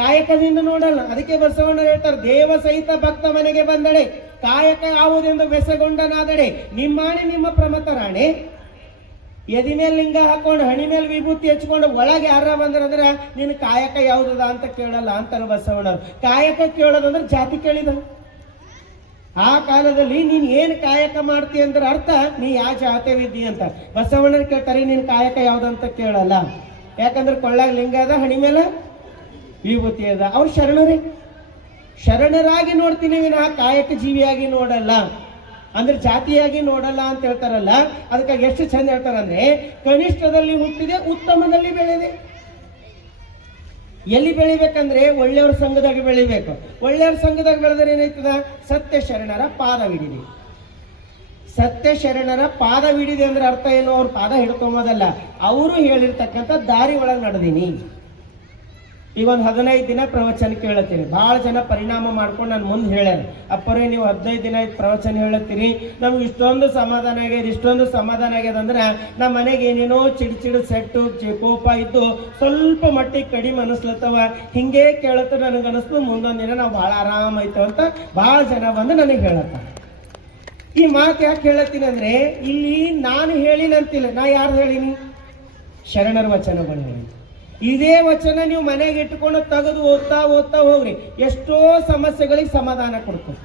ಕಾಯಕದಿಂದ ನೋಡಲ್ಲ. ಅದಕ್ಕೆ ಬಸವಣ್ಣ ಹೇಳ್ತಾರೆ, ದೇವ ಸಹಿತ ಭಕ್ತ ಮನೆಗೆ ಬಂದಳೆ, ಕಾಯಕ ಯಾವುದೆಂದು ಬೆಸಗೊಂಡನಾದಡೆ, ನಿಮ್ಮಾಣೆ ನಿಮ್ಮ ಪ್ರಮತರಾಣೆ. ಎದಿ ಮೇಲೆ ಲಿಂಗ ಹಾಕೊಂಡು ಹಣಿ ಮೇಲೆ ವಿಭೂತಿ ಹಚ್ಕೊಂಡು ಒಳಗೆ ಯಾರ ಬಂದ್ರಂದ್ರೆ ನಿನ್ನ ಕಾಯಕ ಯಾವ್ದದ ಅಂತ ಕೇಳಲ್ಲ ಅಂತಾರ ಬಸವಣ್ಣವ್ರು. ಕಾಯಕ ಕೇಳೋದಂದ್ರೆ ಜಾತಿ ಕೇಳಿದ. ಆ ಕಾಲದಲ್ಲಿ ನೀನ್ ಏನ್ ಕಾಯಕ ಮಾಡ್ತಿ ಅಂದ್ರೆ ಅರ್ಥ ನೀ ಯಾವ ಜಾತಿವಿದ್ದಿ ಅಂತ. ಬಸವಣ್ಣರು ಕೇಳ್ತಾರೆ, ನೀನ್ ಕಾಯಕ ಯಾವ್ದಂತ ಕೇಳಲ್ಲ. ಯಾಕಂದ್ರೆ ಕೊಳ್ಳಾಗ ಲಿಂಗ ಅದ, ಹಣಿ ಮೇಲೆ ವಿಭೂತಿ ಅದ. ಅವ್ರು ಶರಣರಾಗಿ ನೋಡ್ತೀನಿ ವಿನಃ ಕಾಯಕ ಜೀವಿಯಾಗಿ ನೋಡಲ್ಲ, ಅಂದ್ರೆ ಜಾತಿಯಾಗಿ ನೋಡಲ್ಲ ಅಂತ ಹೇಳ್ತಾರಲ್ಲ. ಅದಕ್ಕಾಗಿ ಎಷ್ಟು ಚಂದ ಹೇಳ್ತಾರಂದ್ರೆ, ಕನಿಷ್ಠದಲ್ಲಿ ಹುಟ್ಟಿದೆ, ಉತ್ತಮದಲ್ಲಿ ಬೆಳೆದೆ. ಎಲ್ಲಿ ಬೆಳಿಬೇಕಂದ್ರೆ ಒಳ್ಳೆಯವ್ರ ಸಂಘದಾಗ ಬೆಳಿಬೇಕು. ಒಳ್ಳೆಯವ್ರ ಸಂಘದಾಗ ಬೆಳೆದ್ರೆ ಏನಾಯ್ತದ, ಸತ್ಯ ಶರಣರ ಪಾದವಿಡಿದೆ. ಸತ್ಯ ಶರಣರ ಪಾದವಿಡಿದೆ ಅಂದ್ರೆ ಅರ್ಥ ಏನು, ಅವ್ರ ಪಾದ ಹಿಡ್ಕೊಂಬೋದಲ್ಲ, ಅವರು ಹೇಳಿರ್ತಕ್ಕಂಥ ದಾರಿ ಒಳಗೆ ನಡೆದೀನಿ. ಈಗ ಒಂದು 15 ದಿನ ಪ್ರವಚನ ಕೇಳತ್ತೀರಿ. ಭಾಳ ಜನ ಪರಿಣಾಮ ಮಾಡ್ಕೊಂಡು ನಾನು ಮುಂದೆ ಹೇಳ್ಯಾರ, ಅಪ್ಪರೇ ನೀವು 15 ದಿನ ಪ್ರವಚನ ಹೇಳತ್ತೀರಿ, ನಮ್ಗೆ ಇಷ್ಟೊಂದು ಸಮಾಧಾನ ಆಗ್ಯದ ಅಂದ್ರೆ ನಮ್ಮ ಮನೆಗೆ ಏನೇನೋ ಚಿಡ್ಚಿಡು ಸೆಟ್ಟು ಕೋಪ ಇದ್ದು ಸ್ವಲ್ಪ ಮಟ್ಟಿಗೆ ಕಡಿಮೆ ಅನಿಸ್ಲತ್ತವ, ಹಿಂಗೆ ಕೇಳತ್ತ ನನಗೆ ಅನಿಸ್ತು, ಮುಂದೊಂದು ದಿನ ನಾವು ಭಾಳ ಆರಾಮಾಯ್ತವ ಅಂತ ಭಾಳ ಜನ ಬಂದು ನನಗೆ ಹೇಳತ್ತ. ಈ ಮಾತು ಯಾಕೆ ಹೇಳತ್ತೀನಿ ಅಂದ್ರೆ, ಇಲ್ಲಿ ನಾನು ಹೇಳಿನಂತಿಲ್ಲ, ನಾ ಯಾರು ಹೇಳಿನಿ, ಶರಣರ ವಚನಗಳು ಹೇಳಿ. ಇದೇ ವಚನ ನೀವು ಮನೆಗೆ ಇಟ್ಕೊಂಡು ತೆಗೆದು ಓದ್ತಾ ಹೋಗ್ರಿ, ಎಷ್ಟೋ ಸಮಸ್ಯೆಗಳಿಗೆ ಸಮಾಧಾನ ಕೊಡ್ತದೆ.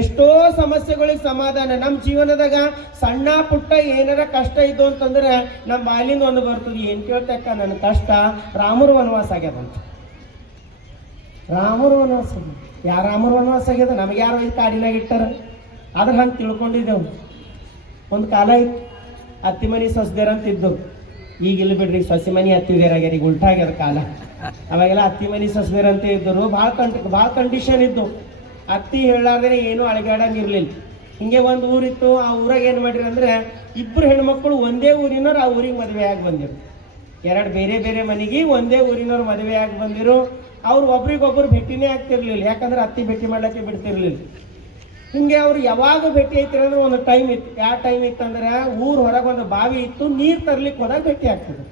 ಎಷ್ಟೋ ಸಮಸ್ಯೆಗಳಿಗೆ ಸಮಾಧಾನ. ನಮ್ಮ ಜೀವನದಾಗ ಸಣ್ಣ ಪುಟ್ಟ ಏನಾರ ಕಷ್ಟ ಇದ್ದು ಅಂತಂದ್ರೆ ನಮ್ಮ ಬಾಲಿಂದ ಒಂದು ಬರ್ತದೆ, ಏನ್ ಕೇಳ್ತಕ್ಕ ನನ್ನ ಕಷ್ಟ, ರಾಮರ ವನವಾಸ ಆಗ್ಯದಂತ. ರಾಮರ ವನವಾಸ ರಾಮರ ವನವಾಸ ಆಗ್ಯದ, ನಮ್ಗೆ ಯಾರು ಈ ಕಾಡಿನಾಗ ಇಟ್ಟಾರ. ಆದ್ರೆ ಹಂಗೆ ತಿಳ್ಕೊಂಡಿದ್ದೆವು. ಒಂದು ಕಾಲ ಇತ್ತು, ಅತ್ತಿ ಮನೆ ಸೊಸದೇರ ಅಂತ ಇದ್ದವು. ಈಗ ಇಲ್ಲಿ ಬಿಡ್ರಿ, ಸೊಸಿ ಮನಿ ಹತ್ತಿದೇರಾಗ್ಯಾರ, ಈಗ ಉಲ್ಟಾ ಆಗ್ಯದ ಕಾಲ. ಅವಾಗೆಲ್ಲ ಅತ್ತಿ ಮನಿ ಸೊಸದೇರ ಅಂತ ಇದ್ದರು. ಭಾಳ ಕಂಡೀಷನ್ ಇದ್ದು. ಅತ್ತಿ ಹೇಳಾರ್ದೇ ಏನು ಅಳಗಾಡಂಗಿರ್ಲಿಲ್ಲ. ಹಿಂಗೆ ಒಂದು ಊರಿತ್ತು, ಆ ಊರಾಗ ಏನು ಮಾಡಿರಿ ಅಂದ್ರೆ, ಇಬ್ಬರು ಹೆಣ್ಮಕ್ಳು ಒಂದೇ ಊರಿನವ್ರು ಆ ಊರಿಗೆ ಮದುವೆ ಆಗಿ ಬಂದಿರು. ಎರಡು ಬೇರೆ ಬೇರೆ ಮನೆಗೆ ಒಂದೇ ಊರಿನವ್ರು ಮದುವೆ ಆಗಿ ಬಂದಿರು. ಅವ್ರು ಒಬ್ರಿಗೊಬ್ರು ಭೇಟಿನೇ ಆಗ್ತಿರ್ಲಿಲ್ಲ, ಯಾಕಂದ್ರೆ ಅತ್ತಿ ಭೇಟಿ ಮಾಡ್ಲಿಕ್ಕೆ ಬಿಡ್ತಿರ್ಲಿಲ್ಲ. ಹಿಂಗೆ ಅವ್ರು ಯಾವಾಗ ಭೇಟಿ ಐತಿರ ಅಂದ್ರೆ ಒಂದು ಟೈಮ್ ಇತ್ತು. ಯಾವ ಟೈಮ್ ಇತ್ತಂದ್ರೆ, ಊರ್ ಹೊರಗೆ ಒಂದು ಬಾವಿ ಇತ್ತು, ನೀರು ತರ್ಲಿಕ್ಕೆ ಹೋದಾಗ ಭೇಟಿ ಆಗ್ತಿದ್ರು.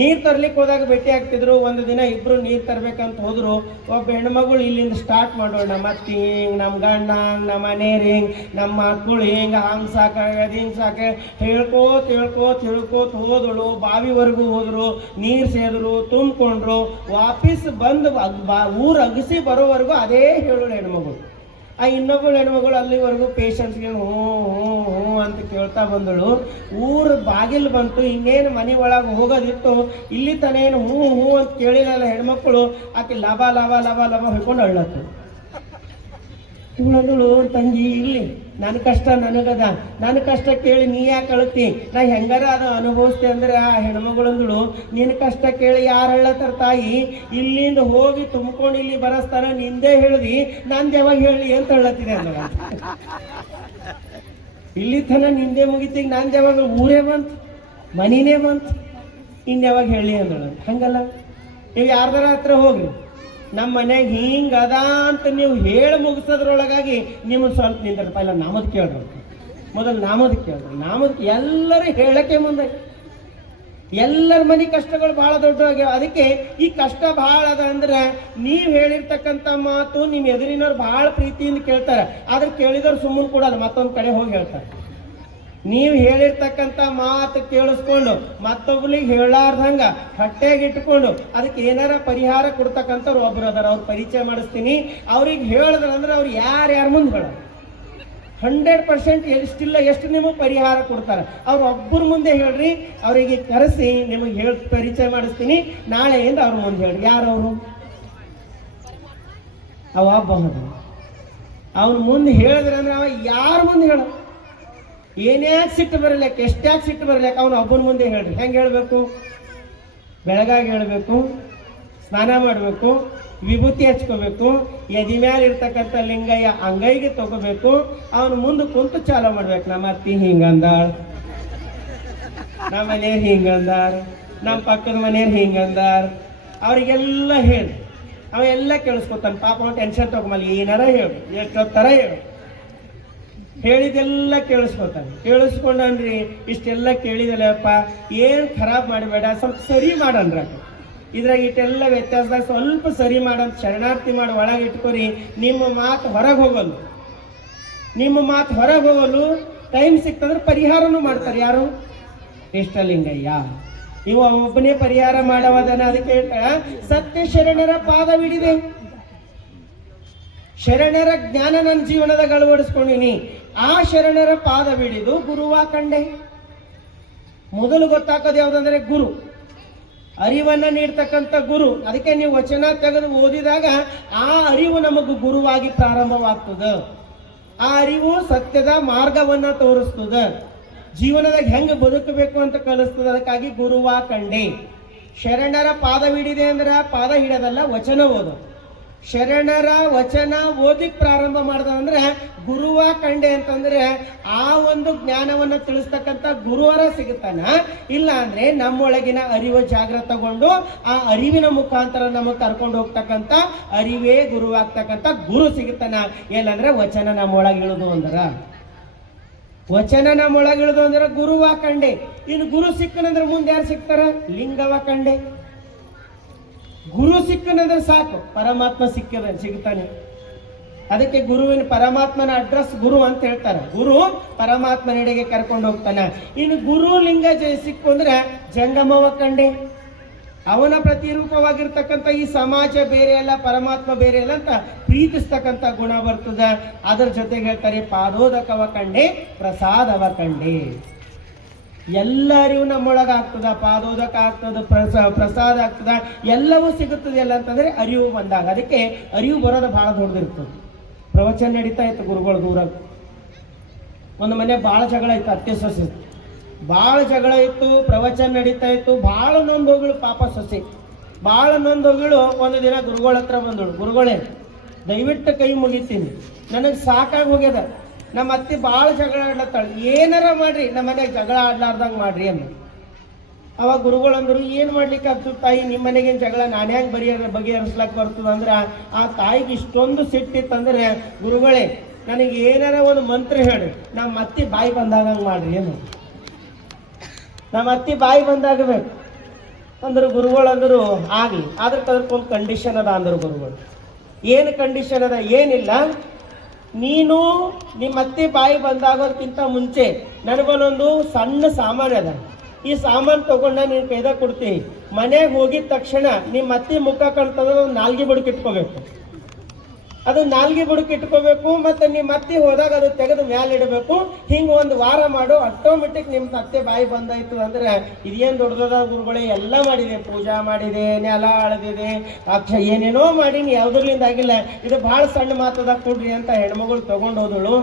ನೀರು ತರ್ಲಿಕ್ಕೆ ಹೋದಾಗ ಭೇಟಿ ಆಗ್ತಿದ್ರು. ಒಂದು ದಿನ ಇಬ್ರು ನೀರು ತರ್ಬೇಕಂತ ಹೋದ್ರು. ಒಬ್ಬ ಹೆಣ್ಮಗಳು ಇಲ್ಲಿಂದ ಸ್ಟಾರ್ಟ್ ಮಾಡೋಣ, ಮತ್ತೆ ಹಿಂಗೆ ನಮ್ಮ ಗಂಡ ನಮ್ಮ ಮನೆಯವ್ರು ಹಿಂಗೆ ನಮ್ಮ ಮಕ್ಕಳು ಹಿಂಗೆ ಹಂಗೆ ಸಾಕಾಗ್ಯದ ಹಿಂಗೆ ಹೇಳ್ಕೋತ ಹೋದಳು. ಬಾವಿವರೆಗೂ ಹೋದ್ರು, ನೀರು ಸೇದ್ರು, ತುಂಬಿಕೊಂಡ್ರು. ವಾಪಸ್ ಬಂದು ಊರು ಅಗಸಿ ಬರೋವರೆಗೂ ಅದೇ ಹೇಳೋಳು ಹೆಣ್ಮಗಳು. ಆ ಇನ್ನೊಬ್ಬಳು ಹೆಣ್ಮಗಳು ಅಲ್ಲಿವರೆಗೂ ಪೇಷಂಟ್ಸ್ಗೆ ಹ್ಞೂ ಅಂತ ಕೇಳ್ತಾ ಬಂದಳು. ಊರು ಬಾಗಿಲು ಬಂತು, ಇನ್ನೇನು ಮನೆ ಒಳಗೆ ಹೋಗೋದಿತ್ತು. ಇಲ್ಲಿ ತನೇನು ಹ್ಞೂ ಅಂತ ಕೇಳಿರಲ್ಲ ಹೆಣ್ಮಕ್ಳು. ಆಕೆ ಲವ ಹೊಯ್ಕೊಂಡು ಅಳ್ಳತ್ತು. ಇವಳಂದಳು, ತಂಗಿ ಇಲ್ಲಿ ನನ್ನ ಕಷ್ಟ ನನಗದ, ನನ್ನ ಕಷ್ಟ ಕೇಳಿ ನೀ ಯಾಕೆ ಅಳತಿ, ನಾ ಹೆಂಗಾರ ಅದು ಅನುಭವಿಸ್ತೆ ಅಂದ್ರೆ. ಆ ಹೆಣ್ಮಗಳಂದಳು, ನಿನ್ನ ಕಷ್ಟ ಕೇಳಿ ಯಾರು ಹೇಳತ್ತಾರ ತಾಯಿ, ಇಲ್ಲಿಂದ ಹೋಗಿ ತುಂಬ್ಕೊಂಡು ಇಲ್ಲಿ ಬರಸ್ತಾರ, ನಿಂದೇ ಹೇಳ್ದಿ, ನಂದು ಯಾವಾಗ ಹೇಳಿ ಅಂತ ಹೇಳತ್ತಿದೆ ಅಂದ. ಇಲ್ಲಿ ತನ ನಿಂದೆ ಮುಗಿತೀಗ ನಂದು ಯಾವಾಗ, ಊರೇ ಬಂತು, ಮನಿನೇ ಬಂತು, ಇನ್ಯಾವಾಗ ಹೇಳಿ ಅಂದಳು. ಹಂಗಲ್ಲ, ನೀವು ಯಾರ್ದಾರ ಹತ್ರ ಹೋಗ್ರಿ, ನಮ್ಮ ಮನ್ಯಾಗ ಹಿಂಗದ ಅಂತ ನೀವು ಹೇಳಿ ಮುಗಿಸೋದ್ರೊಳಗಾಗಿ ನಿಮ್ಮನ್ನು ಸ್ವಲ್ಪ ನಿಂದ್ರಪ್ಪ, ಇಲ್ಲ ನಾಮದ್ ಕೇಳ್ರಿ, ಮೊದಲು ನಾಮದ್ ಎಲ್ಲರೂ ಹೇಳಕ್ಕೆ ಮುಂದೆ. ಎಲ್ಲರ ಮನೆ ಕಷ್ಟಗಳು ಭಾಳ ದೊಡ್ಡವಾಗ್ಯಾವ. ಅದಕ್ಕೆ ಈ ಕಷ್ಟ ಭಾಳ ಅದ ಅಂದ್ರೆ, ನೀವು ಹೇಳಿರ್ತಕ್ಕಂಥ ಮಾತು ನಿಮ್ಮ ಎದುರಿನವ್ರು ಭಾಳ ಪ್ರೀತಿಯಿಂದ ಕೇಳ್ತಾರೆ, ಆದ್ರೆ ಕೇಳಿದವ್ರು ಸುಮ್ಮನೆ ಕೊಡಲ್ಲ, ಮತ್ತೊಂದು ಕಡೆ ಹೋಗಿ ಹೇಳ್ತಾರೆ. ನೀವು ಹೇಳಿರ್ತಕ್ಕಂಥ ಮಾತು ಕೇಳಿಸ್ಕೊಂಡು ಮತ್ತೊಬ್ರಿಗೆ ಹೇಳಾರ್ದಂಗ ಹೊಟ್ಟೆಗೆ ಇಟ್ಕೊಂಡು ಅದಕ್ಕೆ ಏನಾರ ಪರಿಹಾರ ಕೊಡ್ತಕ್ಕಂಥವ್ರು ಒಬ್ರು ಅದಾರ. ಅವ್ರು ಪರಿಚಯ ಮಾಡಿಸ್ತೀನಿ. ಅವ್ರಿಗೆ ಹೇಳಿದ್ರಂದ್ರೆ ಅವ್ರು ಯಾರ್ಯಾರ ಮುಂದೆ ಹೇಳೋದು 100% ಎಷ್ಟು ನಿಮಗೆ ಪರಿಹಾರ ಕೊಡ್ತಾರೆ. ಅವ್ರು ಒಬ್ಬರ ಮುಂದೆ ಹೇಳ್ರಿ, ಅವರಿಗೆ ಕರೆಸಿ ನಿಮಗೆ ಪರಿಚಯ ಮಾಡಿಸ್ತೀನಿ, ನಾಳೆಯಿಂದ ಅವ್ರ ಮುಂದೆ ಹೇಳ್ರಿ. ಯಾರವರು? ಅವ ಒಬ್ಬ ಅವ್ನ ಮುಂದೆ ಹೇಳಿದ್ರೆ ಅಂದ್ರೆ ಅವ ಯಾರ ಮುಂದೆ ಹೇಳ, ಏನ್ಯಾಕೆ ಸಿಟ್ಟು ಬರಲಿಕ್ಕೆ, ಎಷ್ಟ್ಯಾಕೆ ಸಿಟ್ಟು ಬರಲಿಕ್ಕೆ, ಅವನು ಒಬ್ಬನ ಮುಂದೆ ಹೇಳ್ರಿ. ಹೆಂಗೆ ಹೇಳಬೇಕು? ಬೆಳಗಾಗಿ ಹೇಳಬೇಕು, ಸ್ನಾನ ಮಾಡಬೇಕು, ವಿಭೂತಿ ಹಚ್ಕೋಬೇಕು, ಎದಿ ಮ್ಯಾಲ ಇರ್ತಕ್ಕಂಥ ಲಿಂಗಯ್ಯ ಅಂಗೈಗೆ ತಗೋಬೇಕು. ಅವನು ಮುಂದೆ ಕುಂತು ಚಾಲ ಮಾಡ್ಬೇಕು. ನಮ್ಮ ಅತ್ತಿ ಹಿಂಗಂದಾಳ, ನಮ್ಮ ಮನೆಯವ್ರು ಹಿಂಗಂದಾರ, ನಮ್ಮ ಪಕ್ಕದ ಮನೆಯವ್ರು ಹಿಂಗಂದಾರ, ಅವ್ರಿಗೆಲ್ಲ ಹೇಳಿ ಅವೆಲ್ಲ ಕೇಳಿಸ್ಕೊತಾನೆ. ಪಾಪ ಅವ್ನು ಟೆನ್ಷನ್ ತಗೊಂಬಲ್ಲಿ ಏನಾರ ಹೇಳು, ಎಷ್ಟೊತ್ತರ ಹೇಳು, ಹೇಳಿದೆಲ್ಲ ಕೇಳಿಸ್ಕೊತಾನೆ. ಕೇಳಿಸ್ಕೊಂಡನ್ರಿ, ಇಷ್ಟೆಲ್ಲ ಕೇಳಿದಲ್ಲಪ್ಪ, ಏನು ಖರಾಬ್ ಮಾಡಬೇಡ, ಸ್ವಲ್ಪ ಸರಿ ಮಾಡನ್ರ, ಇದ್ರಾಗ ಇಟ್ಟೆಲ್ಲ ವ್ಯತ್ಯಾಸದಾಗ ಸ್ವಲ್ಪ ಸರಿ ಮಾಡಂತ ಶರಣಾರ್ಥಿ ಮಾಡಿ ಒಳಗೆ ಇಟ್ಕೊರಿ. ನಿಮ್ಮ ಮಾತು ಹೊರಗೆ ಹೋಗಲು, ನಿಮ್ಮ ಮಾತು ಹೊರಗೆ ಹೋಗಲು ಟೈಮ್ ಸಿಕ್ತಂದ್ರೆ ಪರಿಹಾರನೂ ಮಾಡ್ತಾರೆ. ಯಾರು? ಇಷ್ಟಲಿಂಗಯ್ಯ. ಇವ ಒಬ್ಬನೇ ಪರಿಹಾರ ಮಾಡವದನ. ಅದಕ್ಕೆ ಸತ್ಯ ಶರಣರ ಪಾದವಿಡಿದೆ, ಶರಣರ ಜ್ಞಾನ ನನ್ನ ಜೀವನದಾಗ ಅಳವಡಿಸ್ಕೊಂಡಿನಿ. ಆ ಶರಣರ ಪಾದವಿಡಿದು ಗುರುವ ಕಂಡೆ. ಮೊದಲು ಗೊತ್ತಾಕೋದು ಯಾವುದಂದ್ರೆ ಗುರು, ಅರಿವನ್ನ ನೀಡ್ತಕ್ಕಂಥ ಗುರು. ಅದಕ್ಕೆ ನೀವು ವಚನ ತೆಗೆದು ಓದಿದಾಗ ಆ ಅರಿವು ನಮಗೂ ಗುರುವಾಗಿ ಪ್ರಾರಂಭವಾಗ್ತದೆ. ಆ ಅರಿವು ಸತ್ಯದ ಮಾರ್ಗವನ್ನ ತೋರಿಸ್ತದ, ಜೀವನದಾಗ ಹೆಂಗೆ ಬದುಕಬೇಕು ಅಂತ ಕಲಿಸ್ತದೆ. ಅದಕ್ಕಾಗಿ ಗುರುವ ಕಂಡೆ. ಶರಣರ ಪಾದವಿಡಿದೆ ಅಂದ್ರೆ ಪಾದ ಹಿಡೋದಲ್ಲ, ವಚನ ಓದು. ಶರಣರ ವಚನ ಓದಿಕ್ ಪ್ರಾರಂಭ ಮಾಡ್ದಂದ್ರೆ ಗುರುವ ಕಂಡೆ ಅಂತಂದ್ರೆ ಆ ಒಂದು ಜ್ಞಾನವನ್ನ ತಿಳಿಸ್ತಕ್ಕಂಥ ಗುರುವರ ಸಿಗುತ್ತಾನ. ಇಲ್ಲ ಅಂದ್ರೆ ನಮ್ಮೊಳಗಿನ ಅರಿವು ಜಾಗೃತಗೊಂಡು ಆ ಅರಿವಿನ ಮುಖಾಂತರ ನಮಗೆ ಕರ್ಕೊಂಡು ಹೋಗ್ತಕ್ಕಂಥ ಅರಿವೇ ಗುರುವಾಗ್ತಕ್ಕಂಥ ಗುರು ಸಿಗುತ್ತಾನ. ಎಲ್ಲಂದ್ರೆ ವಚನ ನಮ್ಮೊಳಗೆ ಇಳುದು ಅಂದ್ರ, ವಚನ ನಮ್ಮೊಳಗಿಳುದು ಅಂದ್ರೆ ಗುರುವ ಕಂಡೆ. ಇನ್ನು ಗುರು ಸಿಕ್ಕನಂದ್ರೆ ಮುಂದೆ ಯಾರು ಸಿಗ್ತಾರ? ಲಿಂಗವ ಕಂಡೆ. ಗುರು ಸಿಕ್ಕನಂದ್ರೆ ಸಾಕು, ಪರಮಾತ್ಮ ಸಿಗ್ತಾನೆ. ಅದಕ್ಕೆ ಗುರುವಿನ ಪರಮಾತ್ಮನ ಅಡ್ರೆಸ್ ಗುರು ಅಂತ ಹೇಳ್ತಾರೆ. ಗುರು ಪರಮಾತ್ಮನೆಡೆಗೆ ಕರ್ಕೊಂಡು ಹೋಗ್ತಾನೆ. ಇನ್ನು ಗುರು ಲಿಂಗ ಸಿಕ್ಕು ಅಂದ್ರೆ ಜಂಗಮವ ಕಂಡೆ. ಅವನ ಪ್ರತಿರೂಪವಾಗಿರ್ತಕ್ಕಂಥ ಈ ಸಮಾಜ ಬೇರೆ ಅಲ್ಲ, ಪರಮಾತ್ಮ ಬೇರೆ ಅಲ್ಲ ಅಂತ ಪ್ರೀತಿಸ್ತಕ್ಕಂಥ ಗುಣ ಬರ್ತದೆ. ಅದರ ಜೊತೆಗೆ ಹೇಳ್ತಾರೆ ಪಾದೋದಕವ ಕಂಡೆ, ಪ್ರಸಾದವ ಕಂಡೆ. ಎಲ್ಲ ಅರಿವು ನಮ್ಮೊಳಗೆ ಆಗ್ತದ, ಪಾದೋದಕ ಆಗ್ತದ, ಪ್ರಸಾದ ಆಗ್ತದ, ಎಲ್ಲವೂ ಸಿಗುತ್ತದೆ. ಎಲ್ಲ ಅಂತಂದ್ರೆ ಅರಿವು ಬಂದಾಗ. ಅದಕ್ಕೆ ಅರಿವು ಬರೋದು ಬಹಳ ದೊಡ್ಡದಿರ್ತದೆ. ಪ್ರವಚನ ನಡೀತಾ ಇತ್ತು ಗುರುಗಳು ದೂರ. ಒಂದು ಮನೆ ಭಾಳ ಜಗಳ ಇತ್ತು, ಅತ್ತೆ ಸೊಸೆ ಭಾಳ ಜಗಳ ಇತ್ತು, ಪ್ರವಚನ ನಡೀತಾ ಇತ್ತು. ಭಾಳ ನೊಂದೋಗಳು ಪಾಪ ಸೊಸೆ, ಭಾಳ ನೊಂದೋಗಳು. ಒಂದು ದಿನ ಗುರುಗಳ ಹತ್ರ ಬಂದಳು. ಗುರುಗಳೇ, ದಯವಿಟ್ಟು ಕೈ ಮುಗಿತೀನಿ, ನನಗೆ ಸಾಕಾಗಿ ಹೋಗ್ಯದ, ನಮ್ಮ ಅತ್ತಿ ಭಾಳ ಜಗಳ ಆಡ್ಲತ್ತಾಳ, ಏನಾರ ಮಾಡ್ರಿ ನಮ್ಮ ಮನೆಗೆ ಜಗಳ ಆಡ್ಲಾರ್ದಂಗೆ ಮಾಡ್ರಿ ಅಂದ್ರು. ಅವಾಗ ಗುರುಗಳು ಅಂದರು, ಏನು ಮಾಡ್ಲಿಕ್ಕೆ ಆಗ್ತದೆ ತಾಯಿ, ನಿಮ್ಮ ಮನೆಗೇನು ಜಗಳ ನಾನು ಹೆಂಗೆ ಬಗೆಹರಿಸ್ಲಕ್ಕೆ ಬರ್ತದ ಅಂದ್ರೆ. ಆ ತಾಯಿಗೆ ಇಷ್ಟೊಂದು ಸಿಟ್ಟಿತ್ತಂದ್ರೆ, ಗುರುಗಳೇ ನನಗೆ ಏನಾರ ಒಂದು ಮಂತ್ರ ಹೇಳಿ ನಮ್ಮ ಅತ್ತಿ ಬಾಯಿ ಬಂದಾಗಂಗೆ ಮಾಡ್ರಿ ಏನು, ನಮ್ಮ ಅತ್ತಿ ಬಾಯಿ ಬಂದಾಗಬೇಕು ಅಂದರು. ಗುರುಗಳು ಅಂದರು ಆಗಲಿ, ಅದಕ್ಕೊಂದು ಕಂಡೀಷನ್ ಅದ ಅಂದರು ಗುರುಗಳು. ಏನು ಕಂಡೀಷನ್ ಅದ? ಏನಿಲ್ಲ, ನೀನು ನಿಮ್ಮ ಅತ್ತಿ ಬಾಯಿ ಬಂದಾಗೋದಕ್ಕಿಂತ ಮುಂಚೆ ನನಗೊಂದೊಂದು ಸಣ್ಣ ಸಾಮಾನು ಅದ, ಈ ಸಾಮಾನು ತಗೊಂಡ ನೀನು ಕೈದಾಗ ಕೊಡ್ತೀನಿ. ಮನೆಗೆ ಹೋಗಿದ ತಕ್ಷಣ ನಿಮ್ಮ ಅತ್ತಿ ಮುಖ ಕಾಣ್ತದ, ಒಂದು ನಾಲ್ಗೆ ಬುಡಕ್ಕೆ ಇಟ್ಕೋಬೇಕು. ಅದು ನಾಲ್ಗೆ ಬುಡಕ್ಕೆ ಇಟ್ಕೋಬೇಕು. ಮತ್ತು ನಿಮ್ಮ ಅತ್ತಿ ಹೋದಾಗ ಅದು ತೆಗೆದು ಮ್ಯಾಲೆ ಇಡಬೇಕು. ಹಿಂಗೆ ಒಂದು ವಾರ ಮಾಡು, ಆಟೋಮೆಟಿಕ್ ನಿಮ್ಮ ಅತ್ತೆ ಬಾಯಿ ಬಂದಾಯ್ತು ಅಂದ್ರೆ ಇದೇನು ದೊಡ್ಡದ ಗುರುಗಳೇ, ಎಲ್ಲ ಮಾಡಿದೆ, ಪೂಜಾ ಮಾಡಿದೆ, ನೆಲ ಅಳದಿದೆ, ಏನೇನೋ ಮಾಡೀನಿ, ಯಾವುದ್ರಲಿಂದ ಆಗಿಲ್ಲ, ಇದು ಭಾಳ ಸಣ್ಣ ಮಾತದ ಕೊಡ್ರಿ ಅಂತ ಹೆಣ್ಮಗಳು ತಗೊಂಡೋದಳು.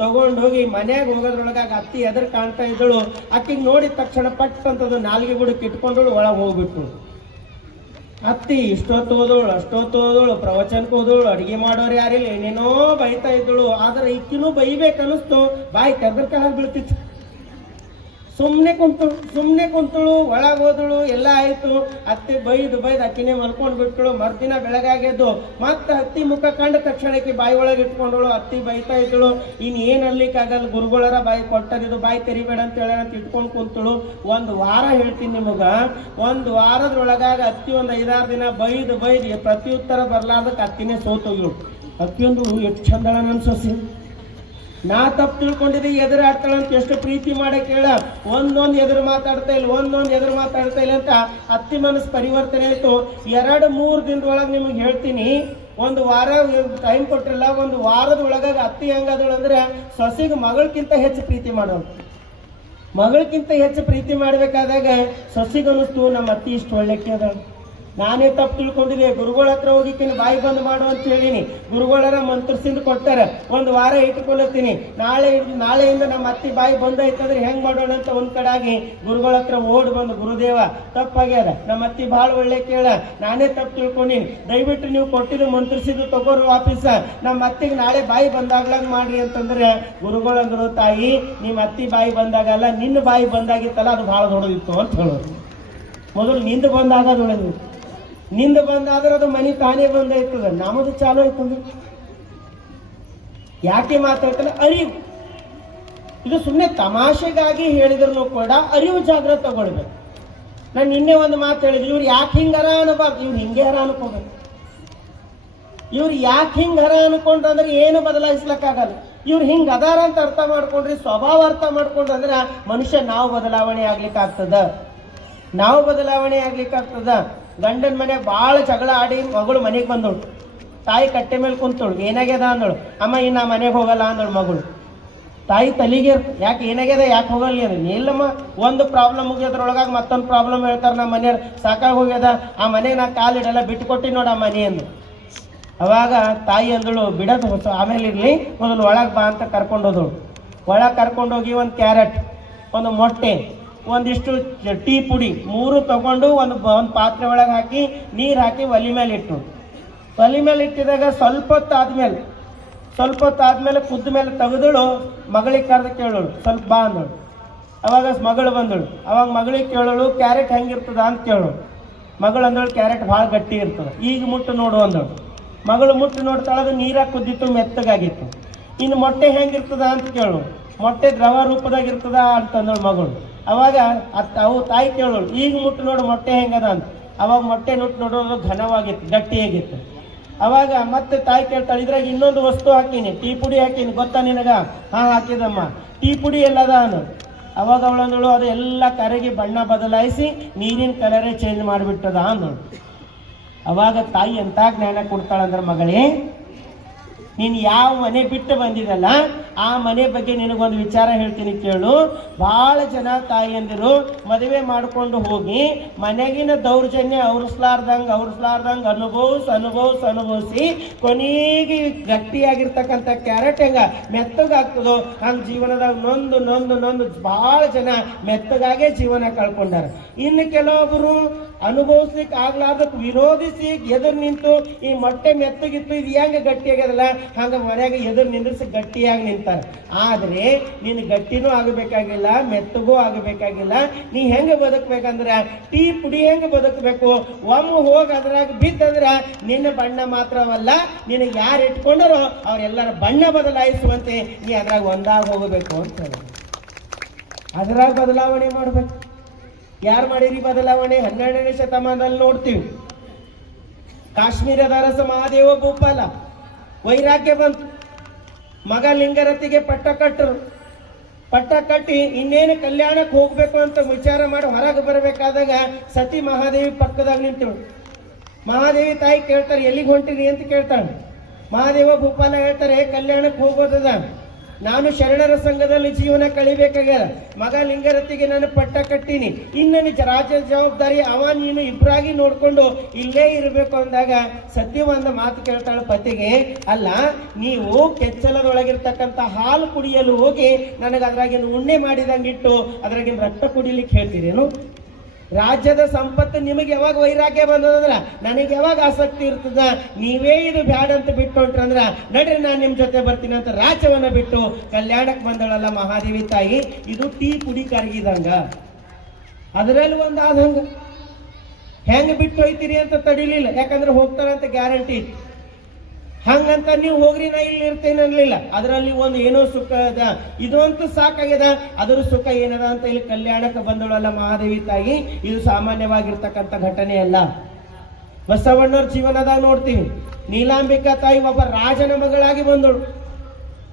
ತಗೊಂಡೋಗಿ ಮನ್ಯಾಗ ಹೋಗೋದ್ರೊಳಗಾಗಿ ಅತ್ತಿ ಎದುರು ಕಾಣ್ತಾ ಇದ್ದಳು. ಅಕ್ಕಿಗೆ ನೋಡಿದ ತಕ್ಷಣ ಪಟ್ ಅಂತದ್ದು ನಾಲ್ಗೆ ಬುಡಕ್ಕೆ ಇಟ್ಕೊಂಡಳು, ಒಳಗೆ ಹೋಗ್ಬಿಟ್ಟು. ಅತ್ತಿ ಇಷ್ಟೊತ್ತು ಹೋದವಳು, ಅಷ್ಟೊತ್ತು ಹೋದವಳು, ಪ್ರವಚನಕ್ಕೆ ಹೋದವಳು, ಅಡಿಗೆ ಮಾಡೋರು ಯಾರಿಲ್ಲ, ಏನೇನೋ ಬೈತಾ ಇದ್ದಳು. ಆದ್ರೆ ಇಕ್ಕಿನೂ ಬೈಬೇಕನ್ನಿಸ್ತು, ಬಾಯಿ ತೆದ್ರ ಕೆಳಗೆ ಬೀಳ್ತಿತ್ತು. ಸುಮ್ಮನೆ ಕುಂತಳು, ಒಳಗೆ ಹೋದಳು, ಎಲ್ಲ ಆಯ್ತು. ಅತ್ತಿ ಬೈದು ಅಕ್ಕಿನೇ ಮಲ್ಕೊಂಡು ಬಿಟ್ಟಳು. ಮರ್ದಿನ ಬೆಳಗಾಗೆದ್ದು ಮತ್ತೆ ಅತ್ತಿ ಮುಖ ಕಂಡ ತಕ್ಷಣಕ್ಕೆ ಬಾಯಿ ಒಳಗೆ ಇಟ್ಕೊಂಡಳು. ಅತ್ತಿ ಬೈತಾ ಇದ್ದಳು, ಇನ್ನು ಏನು ಅನ್ಲಿಕ್ಕಾಗಲ್ಲ, ಗುರುಗಳರ ಬಾಯಿ ಕೊಟ್ಟರಿದು, ಬಾಯಿ ತೆರಿಬೇಡ ಅಂತ ಹೇಳ ಅಂತ ಇಟ್ಕೊಂಡು ಕುಂತಳು. ಒಂದು ವಾರ ಹೇಳ್ತೀನಿ ನಿಮಗ, ಒಂದು ವಾರದೊಳಗಾಗಿ ಅತ್ತಿ ಒಂದು 5-6 ದಿನ ಬೈದು ಪ್ರತ್ಯುತ್ತರ ಬರ್ಲಾರ್ದಕ್ಕೆ ಅತ್ತಿನೇ ಸೋತೋಗ್ಳು. ಅತ್ತಿಯೊಂದು ಎಷ್ಟು ಚಂದಳ ನನ್ನ ಸೊಸಿ, ನಾ ತಪ್ಪು ತಿಳ್ಕೊಂಡಿದ್ದೆ, ಎದುರು ಆಡ್ತಾಳಂತ ಎಷ್ಟು ಪ್ರೀತಿ ಮಾಡಕ್ಕೆ ಹೇಳ, ಒಂದೊಂದು ಎದುರು ಮಾತಾಡ್ತಾ ಇಲ್ಲ ಅಂತ ಅತ್ತಿ ಮನಸ್ಸು ಪರಿವರ್ತನೆ ಆಯಿತು. 2-3 ದಿನದೊಳಗೆ ನಿಮಗೆ ಹೇಳ್ತೀನಿ. ಒಂದು ವಾರ ಟೈಮ್ ಕೊಟ್ಟಿರಲ್ಲ, ಒಂದು ವಾರದೊಳಗಾಗಿ ಅತ್ತಿ ಹೆಂಗಾದಳು ಅಂದ್ರೆ ಸೊಸೆಗೆ ಮಗಳಕ್ಕಿಂತ ಹೆಚ್ಚು ಪ್ರೀತಿ ಮಾಡೋಳು. ಮಗಳಕ್ಕಿಂತ ಹೆಚ್ಚು ಪ್ರೀತಿ ಮಾಡಬೇಕಾದಾಗ ಸೊಸೆಗೆ ಅನ್ನಿಸ್ತು, ನಮ್ಮ ಅತ್ತಿ ಇಷ್ಟು ಒಳ್ಳೆಕ್ಕೆ ಅದಾಳು, ನಾನೇ ತಪ್ಪು ತಿಳ್ಕೊಂಡಿದ್ದೆ. ಗುರುಗಳ ಹತ್ರ ಹೋಗಿದ್ದೀನಿ, ಬಾಯಿ ಬಂದ್ ಮಾಡು ಅಂತ ಹೇಳಿನಿ. ಗುರುಗಳರ ಮಂತ್ರಸಿಂದ ಕೊಟ್ಟಾರ. ಒಂದು ವಾರ ಇಟ್ಕೊಳತ್ತೀನಿ. ನಾಳೆಯಿಂದ ನಮ್ಮ ಅತ್ತಿ ಬಾಯಿ ಬಂದೈತಂದ್ರೆ ಹೆಂಗ್ ಮಾಡೋಣ ಅಂತ ಒಂದ್ ಕಡೆ ಆಗಿ ಗುರುಗಳ ಹತ್ರ ಓಡ್ ಬಂದು, ಗುರುದೇವ ತಪ್ಪಾಗ್ಯದ, ನಮ್ಮ ಅತ್ತಿ ಭಾಳ ಒಳ್ಳೆ ಕೇಳ, ನಾನೇ ತಪ್ಪು ತಿಳ್ಕೊಂಡಿನಿ, ದಯವಿಟ್ಟು ನೀವು ಕೊಟ್ಟಿದ್ದು ಮಂತ್ರಸಿದ್ದು ತಗೋರು ವಾಪೀಸ, ನಮ್ಮ ಅತ್ತಿಗೆ ನಾಳೆ ಬಾಯಿ ಬಂದಾಗ್ಲಂಗ್ ಮಾಡ್ರಿ ಅಂತಂದ್ರೆ ಗುರುಗಳಂದ್ರು, ತಾಯಿ ನಿಮ್ಮ ಅತ್ತಿ ಬಾಯಿ ಬಂದಾಗಲ್ಲ, ನಿನ್ನ ಬಾಯಿ ಬಂದಾಗಿತ್ತಲ್ಲ ಅದು ಭಾಳ ದೊಡ್ಡದಿತ್ತು ಅಂತ ಹೇಳೋರು. ಮೊದಲು ನಿಂದು ಬಂದಾಗ ಒಳ್ಳೆದು, ನಿಂದು ಬಂದಾದ್ರೆ ಅದು ಮನೆ ತಾನೇ ಬಂದೈತದ, ನಮ್ಮದು ಚಾಲು ಆಯ್ತಂದ್ರೆ ಯಾಕೆ ಮಾತಾಡ್ತಾನೆ? ಅರಿವು. ಇದು ಸುಮ್ಮನೆ ತಮಾಷೆಗಾಗಿ ಹೇಳಿದ್ರು ಕೂಡ ಅರಿವು ಜಾಗೃತಿ ತಗೊಳ್ಬೇಕು. ನಾನು ನಿನ್ನೆ ಒಂದು ಮಾತು ಹೇಳಿದ್ರು, ಇವ್ರು ಯಾಕೆ ಹಿಂಗಾರ ಅನ್ನಬಾರ್ದು, ಇವ್ರು ಹಿಂಗೆ ಹರ ಅನ್ಕೋಬೇಕು. ಇವ್ರು ಯಾಕೆ ಹಿಂಗೆ ಹರ ಅನ್ಕೊಂಡ್ರೆ ಏನು ಬದಲಾಯಿಸ್ಲಕ್ಕಾಗಲ್ಲ. ಇವ್ರು ಹಿಂಗೆ ಅದಾರ ಅಂತ ಅರ್ಥ ಮಾಡ್ಕೊಂಡ್ರಿ, ಸ್ವಭಾವ ಅರ್ಥ ಮಾಡ್ಕೊಂಡ್ರೆ ಮನುಷ್ಯ ನಾವು ಬದಲಾವಣೆ ಆಗ್ಲಿಕ್ಕೆ ಆಗ್ತದ, ನಾವು ಬದಲಾವಣೆ ಆಗ್ಲಿಕ್ಕೆ ಆಗ್ತದ. ಗಂಡನ ಮನೆಗೆ ಭಾಳ ಜಗಳ ಆಡಿ ಮಗಳು ಮನೆಗೆ ಬಂದಳು. ತಾಯಿ ಕಟ್ಟೆ ಮೇಲೆ ಕುಂತಳು, ಏನಾಗ್ಯದ ಅಂದಳು. ಅಮ್ಮ ಇನ್ನು ಮನೆಗೆ ಹೋಗಲ್ಲ ಅಂದಳು ಮಗಳು. ತಾಯಿ ತಲೆಗೆ ಯಾಕೆ ಏನಾಗ್ಯದ, ಯಾಕೆ ಹೋಗಲ್ಲ ಅಂದ್ರೆ, ಇಲ್ಲಮ್ಮ ಒಂದು ಪ್ರಾಬ್ಲಮ್ ಮುಗಿಯೋದ್ರೊಳಗಾಗಿ ಮತ್ತೊಂದು ಪ್ರಾಬ್ಲಮ್ ಹೇಳ್ತಾರೆ. ನಮ್ಮ ಮನೆಯವ್ರು ಸಾಕಾಗಿ ಹೋಗ್ಯದ, ಆ ಮನೆಗೆ ನಾ ಕಾಲಿಡಲ್ಲ, ಬಿಟ್ಟು ಕೊಟ್ಟಿ ನೋಡ ಆ ಮನೆ ಅಂದು. ಅವಾಗ ತಾಯಿ ಅಂದಳು, ಬಿಡೋದು ಹೊಸ ಆಮೇಲೆ ಇರಲಿ, ಮೊದಲು ಒಳಗೆ ಬಾ ಅಂತ ಕರ್ಕೊಂಡೋದಳು. ಒಳಗೆ ಕರ್ಕೊಂಡೋಗಿ ಒಂದು ಕ್ಯಾರೆಟ್, ಒಂದು ಮೊಟ್ಟೆ, ಒಂದಿಷ್ಟು ಟೀ ಪುಡಿ ಮೂರು ತಗೊಂಡು ಒಂದು ಪಾತ್ರೆ ಒಳಗೆ ಹಾಕಿ ನೀರು ಹಾಕಿ ಒಲಿ ಮೇಲೆ ಇಟ್ಟು, ಒಲಿ ಮೇಲೆ ಇಟ್ಟಿದಾಗ ಸ್ವಲ್ಪ ಹೊತ್ತು ಆದ್ಮೇಲೆ ಕುದ್ದ ಮೇಲೆ ತೆಗೆದಳು. ಮಗಳಿಗೆ ಕರೆದು ಕೇಳೋಳು, ಸ್ವಲ್ಪ ಬಾ ಅಂದಳು. ಅವಾಗ ಮಗಳು ಬಂದಳು. ಅವಾಗ ಮಗಳಿಗೆ ಕೇಳೋಳು, ಕ್ಯಾರೆಟ್ ಹೆಂಗಿರ್ತದ ಅಂತ ಕೇಳೋಳು. ಮಗಳು ಅಂದಳು, ಕ್ಯಾರೆಟ್ ಭಾಳ ಗಟ್ಟಿ ಇರ್ತದೆ, ಈಗ ಮುಟ್ಟು ನೋಡು ಅಂದಳು. ಮಗಳು ಮುಟ್ಟು ನೋಡ್ತಾಳೆ, ಅದು ನೀರಾಗಿ ಕುದ್ದಿತ್ತು, ಮೆತ್ತಗಾಗಿತ್ತು. ಇನ್ನು ಮೊಟ್ಟೆ ಹೆಂಗಿರ್ತದ ಅಂತ ಕೇಳು, ಮೊಟ್ಟೆ ದ್ರವ ರೂಪದಾಗಿರ್ತದ ಅಂತಂದಳು ಮಗಳು. ಅವಾಗ ಅವು ತಾಯಿ ಕೇಳೋಳು, ಈಗ ಮುಟ್ಟು ನೋಡು ಮೊಟ್ಟೆ ಹೆಂಗದ ಅಂತ. ಅವಾಗ ಮೊಟ್ಟೆ ನುಟ್ಟು ನೋಡೋದು ಘನವಾಗಿತ್ತು, ಗಟ್ಟಿಯಾಗಿತ್ತು. ಅವಾಗ ಮತ್ತೆ ತಾಯಿ ಕೇಳ್ತಾಳೆ, ಇದ್ರಾಗ ಇನ್ನೊಂದು ವಸ್ತು ಹಾಕೀನಿ, ಟೀ ಪುಡಿ ಹಾಕೀನಿ, ಗೊತ್ತಾ ನಿನಗ? ಹಾ ಹಾಕಿದಮ್ಮ. ಟೀ ಪುಡಿ ಎಲ್ಲದ ಅನ್ನು. ಅವಾಗ ಅವಳಂದಳು, ಅದು ಎಲ್ಲ ಕರಗಿ ಬಣ್ಣ ಬದಲಾಯಿಸಿ ನೀರಿನ ಕಲರೇ ಚೇಂಜ್ ಮಾಡಿಬಿಟ್ಟದ ಅಂದಳು. ಅವಾಗ ತಾಯಿ ಎಂಥ ಜ್ಞಾನ ಕೊಡ್ತಾಳಂದ್ರೆ, ಮಗಳೇ ನೀನು ಯಾವ ಮನೆ ಬಿಟ್ಟು ಬಂದಿದಲ್ಲ ಆ ಮನೆ ಬಗ್ಗೆ ನಿನಗೊಂದು ವಿಚಾರ ಹೇಳ್ತೀನಿ ಕೇಳು. ಭಾಳ ಜನ ತಾಯಿಯಂದಿರು ಮದುವೆ ಮಾಡ್ಕೊಂಡು ಹೋಗಿ ಮನೆಗಿನ ದೌರ್ಜನ್ಯ ಅವ್ರಿಸ್ಲಾರ್ದಂಗೆ ಅನುಭವಿಸಿ ಕೊನೆಗೆ ಗಟ್ಟಿಯಾಗಿರ್ತಕ್ಕಂಥ ಕ್ಯಾರೆಟ್ ಹೆಂಗ ಮೆತ್ತಗಾಗ್ತದೋ ಹಂಗೆ ಜೀವನದಾಗ ನೊಂದು ಭಾಳ ಜನ ಮೆತ್ತಗಾಗೇ ಜೀವನ ಕಳ್ಕೊಂಡಾರ. ಇನ್ನು ಕೆಲವೊಬ್ಬರು ಅನುಭವಿಸ್ಲಿಕ್ಕೆ ಆಗ್ಲಾರ್ದಕ್ಕೆ ವಿರೋಧಿಸಿ ಎದುರು ನಿಂತು ಈ ಮೊಟ್ಟೆ ಮೆತ್ತಗಿತ್ತು, ಇದು ಹೆಂಗೆ ಗಟ್ಟಿಯಾಗ್ಯದಲ್ಲ ಹಂಗೆ ಮನ್ಯಾಗ ಎದುರು ನಿಂದ್ರಿಸಿ ಗಟ್ಟಿಯಾಗಿ ನಿಂತಾರೆ. ಆದರೆ ನೀನು ಗಟ್ಟಿನೂ ಆಗಬೇಕಾಗಿಲ್ಲ, ಮೆತ್ತಗೂ ಆಗಬೇಕಾಗಿಲ್ಲ. ನೀ ಹೆಂಗೆ ಬದುಕಬೇಕಂದ್ರೆ ಟೀ ಪುಡಿ ಹೆಂಗೆ ಬದುಕಬೇಕು, ಒಮ್ಮೆ ಹೋಗಿ ಅದ್ರಾಗ ಬಿದ್ದಂದ್ರೆ ನಿನ್ನ ಬಣ್ಣ ಮಾತ್ರವಲ್ಲ, ನಿನಗೆ ಯಾರು ಇಟ್ಕೊಂಡರೋ ಅವರೆಲ್ಲರ ಬಣ್ಣ ಬದಲಾಯಿಸುವಂತೆ ನೀ ಅದ್ರಾಗ ಒಂದಾಗ ಹೋಗಬೇಕು ಅಂತ ಹೇಳಿ ಅದ್ರಾಗ ಬದಲಾವಣೆ ಮಾಡಬೇಕು. ಯಾರು ಮಾಡಿರಿ ಬದಲಾವಣೆ? 12ನೇ ಶತಮಾನದಲ್ಲಿ ನೋಡ್ತೀವಿ. ಕಾಶ್ಮೀರದ ಅರಸ ಮಹಾದೇವ ಭೂಪಾಲ ವೈರಾಗ್ಯ ಬಂತು. ಮಗ ಲಿಂಗರತಿಗೆ ಪಟ್ಟ ಕಟ್ಟಿ ಇನ್ನೇನು ಕಲ್ಯಾಣಕ್ಕೆ ಹೋಗ್ಬೇಕು ಅಂತ ವಿಚಾರ ಮಾಡಿ ಹೊರಗೆ ಬರಬೇಕಾದಾಗ ಸತಿ ಮಹಾದೇವಿ ಪಕ್ಕದಾಗ ನಿಂತಳು. ಮಹಾದೇವಿ ತಾಯಿ ಕೇಳ್ತಾರೆ, ಎಲ್ಲಿಗೆ ಹೊಂಟಿರಿ ಅಂತ ಕೇಳ್ತಾಳೆ. ಮಹಾದೇವ ಭೂಪಾಲ ಹೇಳ್ತಾರೆ, ಕಲ್ಯಾಣಕ್ಕೆ ಹೋಗೋದದ, ನಾನು ಶರಣರ ಸಂಘದಲ್ಲಿ ಜೀವನ ಕಳಿಬೇಕಾಗ್ಯದ, ಮಗ ಲಿಂಗರತಿಗೆ ನಾನು ಪಟ್ಟ ಕಟ್ಟೀನಿ, ಇನ್ನು ರಾಜ್ಯ ಜವಾಬ್ದಾರಿ ನೀನು ಇಬ್ಬರಾಗಿ ನೋಡ್ಕೊಂಡು ಇಲ್ಲೇ ಇರಬೇಕು ಅಂದಾಗ ಸತ್ಯ ಒಂದು ಮಾತು ಕೇಳ್ತಾಳೆ ಪತಿಗೆ, ಅಲ್ಲ ನೀವು ಕೆಚ್ಚಲದೊಳಗಿರ್ತಕ್ಕಂಥ ಹಾಲು ಕುಡಿಯಲು ಹೋಗಿ ನನಗೆ ಅದ್ರಾಗಿನ ಉಣ್ಣೆ ಮಾಡಿದಂಗಿಟ್ಟು ಅದ್ರಾಗಿನ ರಕ್ತ ಕುಡಿಲಿಕ್ಕೆ ಹೇಳ್ತೀರೇನು? ರಾಜ್ಯದ ಸಂಪತ್ತು ನಿಮಗೆ ಯಾವಾಗ ವೈರಾಗ್ಯ ಬಂದದಂದ್ರ ನನಗೆ ಯಾವಾಗ ಆಸಕ್ತಿ ಇರ್ತದ, ನೀವೇ ಇದು ಬ್ಯಾಡ ಅಂತ ಬಿಟ್ಟು ಹೊಂಟ್ರಂದ್ರ ನಡ್ರಿ ನಾನು ನಿಮ್ಮ ಜೊತೆ ಬರ್ತೀನಿ ಅಂತ ರಾಜ್ಯವನ್ನ ಬಿಟ್ಟು ಕಲ್ಯಾಣಕ್ಕೆ ಬಂದಳಲ್ಲ ಮಹಾದೇವಿ ತಾಯಿ. ಇದು ಟೀ ಪುಡಿ ಕರಗಿದಂಗ, ಅದರಲ್ಲಿ ಒಂದು ಆದಂಗ ಹೆಂಗೆ ಬಿಟ್ಟು ಹೋಯ್ತೀರಿ ಅಂತ ತಡಿಲಿಲ್ಲ, ಯಾಕಂದ್ರೆ ಹೋಗ್ತಾರಂತ ಗ್ಯಾರಂಟಿ. ಹಂಗಂತ ನೀವು ಹೋಗ್ರಿ ನಾ ಇಲ್ಲಿ ಇರ್ತೇನೆ ಅನ್ಲಿಲ್ಲ. ಅದರಲ್ಲಿ ಒಂದು ಏನೋ ಸುಖ ಅದ, ಇದು ಅಂತೂ ಸಾಕಾಗ್ಯದ, ಅದರ ಸುಖ ಏನದ ಅಂತ ಇಲ್ಲಿ ಕಲ್ಯಾಣಕ್ಕೆ ಬಂದಳಲ್ಲ ಮಹಾದೇವಿ ತಾಯಿ. ಇದು ಸಾಮಾನ್ಯವಾಗಿರ್ತಕ್ಕಂಥ ಘಟನೆ ಅಲ್ಲ. ಬಸವಣ್ಣವ್ರ ಜೀವನದಾಗ ನೋಡ್ತೀವಿ, ನೀಲಾಂಬಿಕಾ ತಾಯಿ ಒಬ್ಬ ರಾಜನ ಮಗಳಾಗಿ ಬಂದಳು.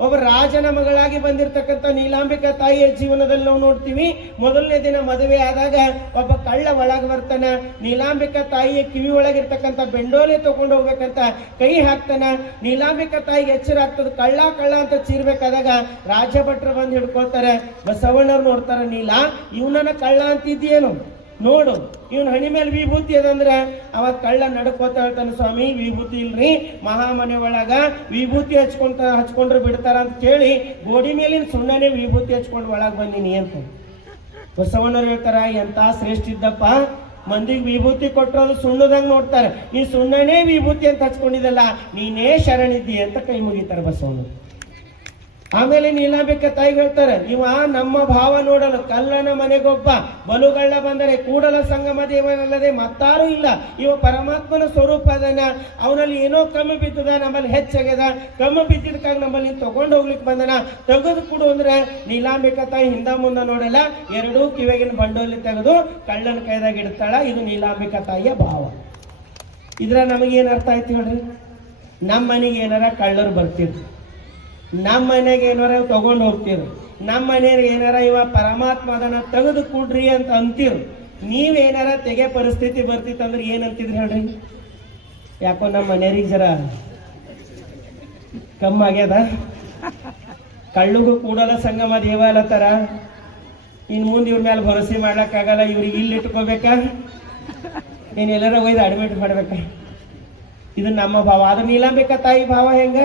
ಒಬ್ಬ ರಾಜನ ಮಗಳಾಗಿ ಬಂದಿರತಕ್ಕಂಥ ನೀಲಾಂಬಿಕಾ ತಾಯಿಯ ಜೀವನದಲ್ಲಿ ನಾವು ನೋಡ್ತೀವಿ. ಮೊದಲನೇ ದಿನ ಮದುವೆ ಆದಾಗ ಒಬ್ಬ ಕಳ್ಳ ಒಳಗೆ ಬರ್ತಾನ. ನೀಲಾಂಬಿಕಾ ತಾಯಿಯ ಕಿವಿ ಒಳಗಿರ್ತಕ್ಕಂಥ ಬೆಂಡೋಲೆ ತಗೊಂಡು ಹೋಗ್ಬೇಕಂತ ಕೈ ಹಾಕ್ತಾನ. ನೀಲಾಂಬಿಕಾ ತಾಯಿಗೆ ಎಚ್ಚರ ಆಗ್ತದೆ, ಕಳ್ಳ ಅಂತ ಚೀರ್ಬೇಕಾದಾಗ ರಾಜ ಭಟ್ರು ಬಂದು ಹಿಡ್ಕೊಳ್ತಾರೆ. ಬಸವಣ್ಣವ್ರು ನೋಡ್ತಾರ, ನೀಲಾ ಇವನನ್ನ ಕಳ್ಳ ಅಂತಿದ್ಯೇನು, ನೋಡು ಇವನ್ ಹಣಿ ಮೇಲೆ ವಿಭೂತಿ ಅದಂದ್ರ ಅವಾಗ ಕಳ್ಳ ನಡ್ಕೋತ ಹೇಳ್ತಾನೆ, ಸ್ವಾಮಿ ವಿಭೂತಿ ಇಲ್ರಿ, ಮಹಾಮನೆ ಒಳಗ ವಿಭೂತಿ ಹಚ್ಕೊಂಡ್ರೆ ಬಿಡ್ತಾರ ಅಂತ ಕೇಳಿ ಗೋಡಿ ಮೇಲಿನ ಸುಣ್ಣನೆ ವಿಭೂತಿ ಹಚ್ಕೊಂಡು ಒಳಗ್ ಬಂದಿನಿ ಅಂತ ಬಸವಣ್ಣವ್ರು ಹೇಳ್ತಾರ. ಎಂತ ಶ್ರೇಷ್ಠ ಇದ್ದಪ್ಪ, ಮಂದಿಗೆ ವಿಭೂತಿ ಕೊಟ್ಟರು ಸುಣ್ಣದಂಗ್ ನೋಡ್ತಾರೆ, ನೀ ಸುಣ್ಣನೇ ವಿಭೂತಿ ಅಂತ ಹಚ್ಕೊಂಡಿದ್ದಲ್ಲ, ನೀನೇ ಶರಣಿದ್ದಿ ಅಂತ ಕೈ ಮುಗಿತಾರೆ ಬಸವಣ್ಣ. ಆಮೇಲೆ ನೀಲಾಂಬಿಕೆ ತಾಯಿ ಹೇಳ್ತಾರೆ, ಇವ ನಮ್ಮ ಭಾವ ನೋಡಲು ಕಲ್ಲನ ಮನೆಗೊಬ್ಬ ಬಲುಗಳ್ಳ ಬಂದರೆ ಕೂಡಲ ಸಂಗಮ ದೇವನಲ್ಲದೆ ಮತ್ತಾರೂ ಇಲ್ಲ. ಇವ ಪರಮಾತ್ಮನ ಸ್ವರೂಪ ಅದನ್ನ, ಅವನಲ್ಲಿ ಏನೋ ಕಮ್ಮಿ ಬಿದ್ದದ, ನಮ್ಮಲ್ಲಿ ಹೆಚ್ಚಾಗ್ಯದ, ಕಮ್ಮಿ ಬಿದ್ದಿದ್ದಕ್ಕಾಗಿ ನಮ್ಮಲ್ಲಿ ತಗೊಂಡು ಹೋಗ್ಲಿಕ್ಕೆ ಬಂದನ, ತೆಗೆದು ಕೊಡು ಅಂದ್ರೆ ನೀಲಾಂಬಿಕಾ ತಾಯಿ ಹಿಂದ ಮುಂದೆ ನೋಡಲ್ಲ, ಎರಡೂ ಕಿವಿಗಿನ ಬಂಡೋಲಿ ತೆಗೆದು ಕಳ್ಳನ ಕೈದಾಗ ಇಡ್ತಾಳ. ಇದು ನೀಲಾಂಬಿಕಾ ತಾಯಿಯ ಭಾವ. ಇದ್ರ ನಮಗೇನು ಅರ್ಥ ಆಯ್ತು ಹೇಳ್ರಿ? ನಮ್ಮ ಮನೆಗೆ ಏನಾರ ಕಳ್ಳರು ಬರ್ತಿದ್ರು, ನಮ್ಮ ಮನೆಗೆ ಏನಾರ ತಗೊಂಡು ಹೋಗ್ತಿರು, ನಮ್ಮ ಮನೆಯವ್ರಿಗೆ ಏನಾರ ಇವ ಪರಮಾತ್ಮ ಅದನ್ನ ತೆಗೆದು ಕೊಡ್ರಿ ಅಂತ ಅಂತಿರು. ನೀವೇನಾರ ತೆಗೆ ಪರಿಸ್ಥಿತಿ ಬರ್ತಿತ್ತಂದ್ರೆ ಏನಂತಿದ್ರಿ ಹೇಳ್ರಿ? ಯಾಕೋ ನಮ್ಮ ಮನೆಯವ್ರಿಗೆ ಜರ ಕಮ್ಮಾಗ್ಯದ, ಕಳ್ಳುಗೂ ಕೂಡಲ ಸಂಗಮ ದೇವಾಲತ್ತರ, ಇನ್ ಮುಂದೆ ಇವ್ರ ಮೇಲೆ ಭರೋಸೆ ಮಾಡ್ಲಕ್ಕಾಗಲ್ಲ, ಇವ್ರಿಗೆ ಇಲ್ಲಿ ಇಟ್ಕೋಬೇಕಾ, ನೀನ್ ಎಲ್ಲಾರ ಒಯ್ದು ಅಡ್ಮಿಟ್ ಮಾಡ್ಬೇಕಾ? ಇದು ನಮ್ಮ ಭಾವ. ಆದ್ರೆ ನೀಲಾಂಬಿಕಾ ತಾಯಿ ಭಾವ ಹೆಂಗ?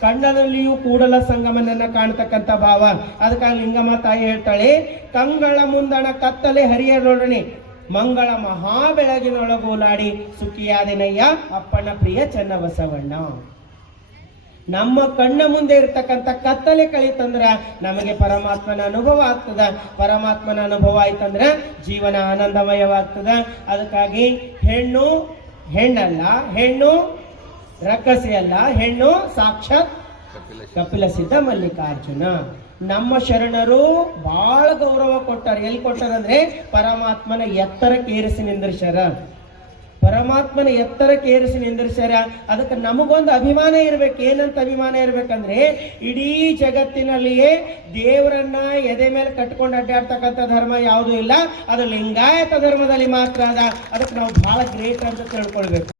ಕಣ್ಣದಲ್ಲಿಯೂ ಕೂಡಲ ಸಂಗಮನನ್ನ ಕಾಣ್ತಕ್ಕಂಥ ಭಾವ. ಅದಕ್ಕಾಗಿ ಲಿಂಗಮ್ಮ ತಾಯಿ ಹೇಳ್ತಾಳೆ, ಕಂಗಳ ಮುಂದಣ ಕತ್ತಲೆ ಹರಿಯರೊಡನೆ ಮಂಗಳ ಮಹಾ ಬೆಳಗಿನೊಳಗೋಲಾಡಿ ಸುಖಿಯಾದಿನಯ್ಯ ಅಪ್ಪಣ್ಣ ಪ್ರಿಯ ಚನ್ನಬಸವಣ್ಣ. ನಮ್ಮ ಕಣ್ಣ ಮುಂದೆ ಇರ್ತಕ್ಕಂಥ ಕತ್ತಲೆ ಕಳೀತಂದ್ರ ನಮಗೆ ಪರಮಾತ್ಮನ ಅನುಭವ ಆಗ್ತದ. ಪರಮಾತ್ಮನ ಅನುಭವ ಆಯ್ತಂದ್ರ ಜೀವನ ಆನಂದಮಯವಾಗ್ತದ. ಅದಕ್ಕಾಗಿ ಹೆಣ್ಣು ಹೆಣ್ಣಲ್ಲ, ಹೆಣ್ಣು ರಕ್ಕಸಿ ಅಲ್ಲ, ಹೆಣ್ಣು ಸಾಕ್ಷಾತ್ ಕಪಿಲ ಸಿದ್ಧ ಮಲ್ಲಿಕಾರ್ಜುನ. ನಮ್ಮ ಶರಣರು ಬಹಳ ಗೌರವ ಕೊಟ್ಟಾರ. ಎಲ್ಲಿ ಕೊಟ್ಟಾರಂದ್ರೆ ಪರಮಾತ್ಮನ ಎತ್ತರಕ್ಕೆ ಏರಿಸಿ ನಿಂದಿರ್ಸ್ಯಾರ, ಪರಮಾತ್ಮನ ಎತ್ತರಕ್ಕೆ ಏರಿಸಿ ನಿಂದಿರ್ಸ್ಯಾರ. ಅದಕ್ಕೆ ನಮಗೊಂದು ಅಭಿಮಾನ ಇರ್ಬೇಕು. ಏನಂತ ಅಭಿಮಾನ ಇರ್ಬೇಕಂದ್ರೆ, ಇಡೀ ಜಗತ್ತಿನಲ್ಲಿಯೇ ದೇವರನ್ನ ಎದೆ ಮೇಲೆ ಕಟ್ಕೊಂಡು ಅಡ್ಡಾಡ್ತಕ್ಕಂಥ ಧರ್ಮ ಯಾವುದೂ ಇಲ್ಲ, ಅದು ಲಿಂಗಾಯತ ಧರ್ಮದಲ್ಲಿ ಮಾತ್ರ ಅದ. ಅದಕ್ಕೆ ನಾವು ಬಹಳ ಗ್ರೇಟ್ ಅಂತ ತಿಳ್ಕೊಳ್ಬೇಕು.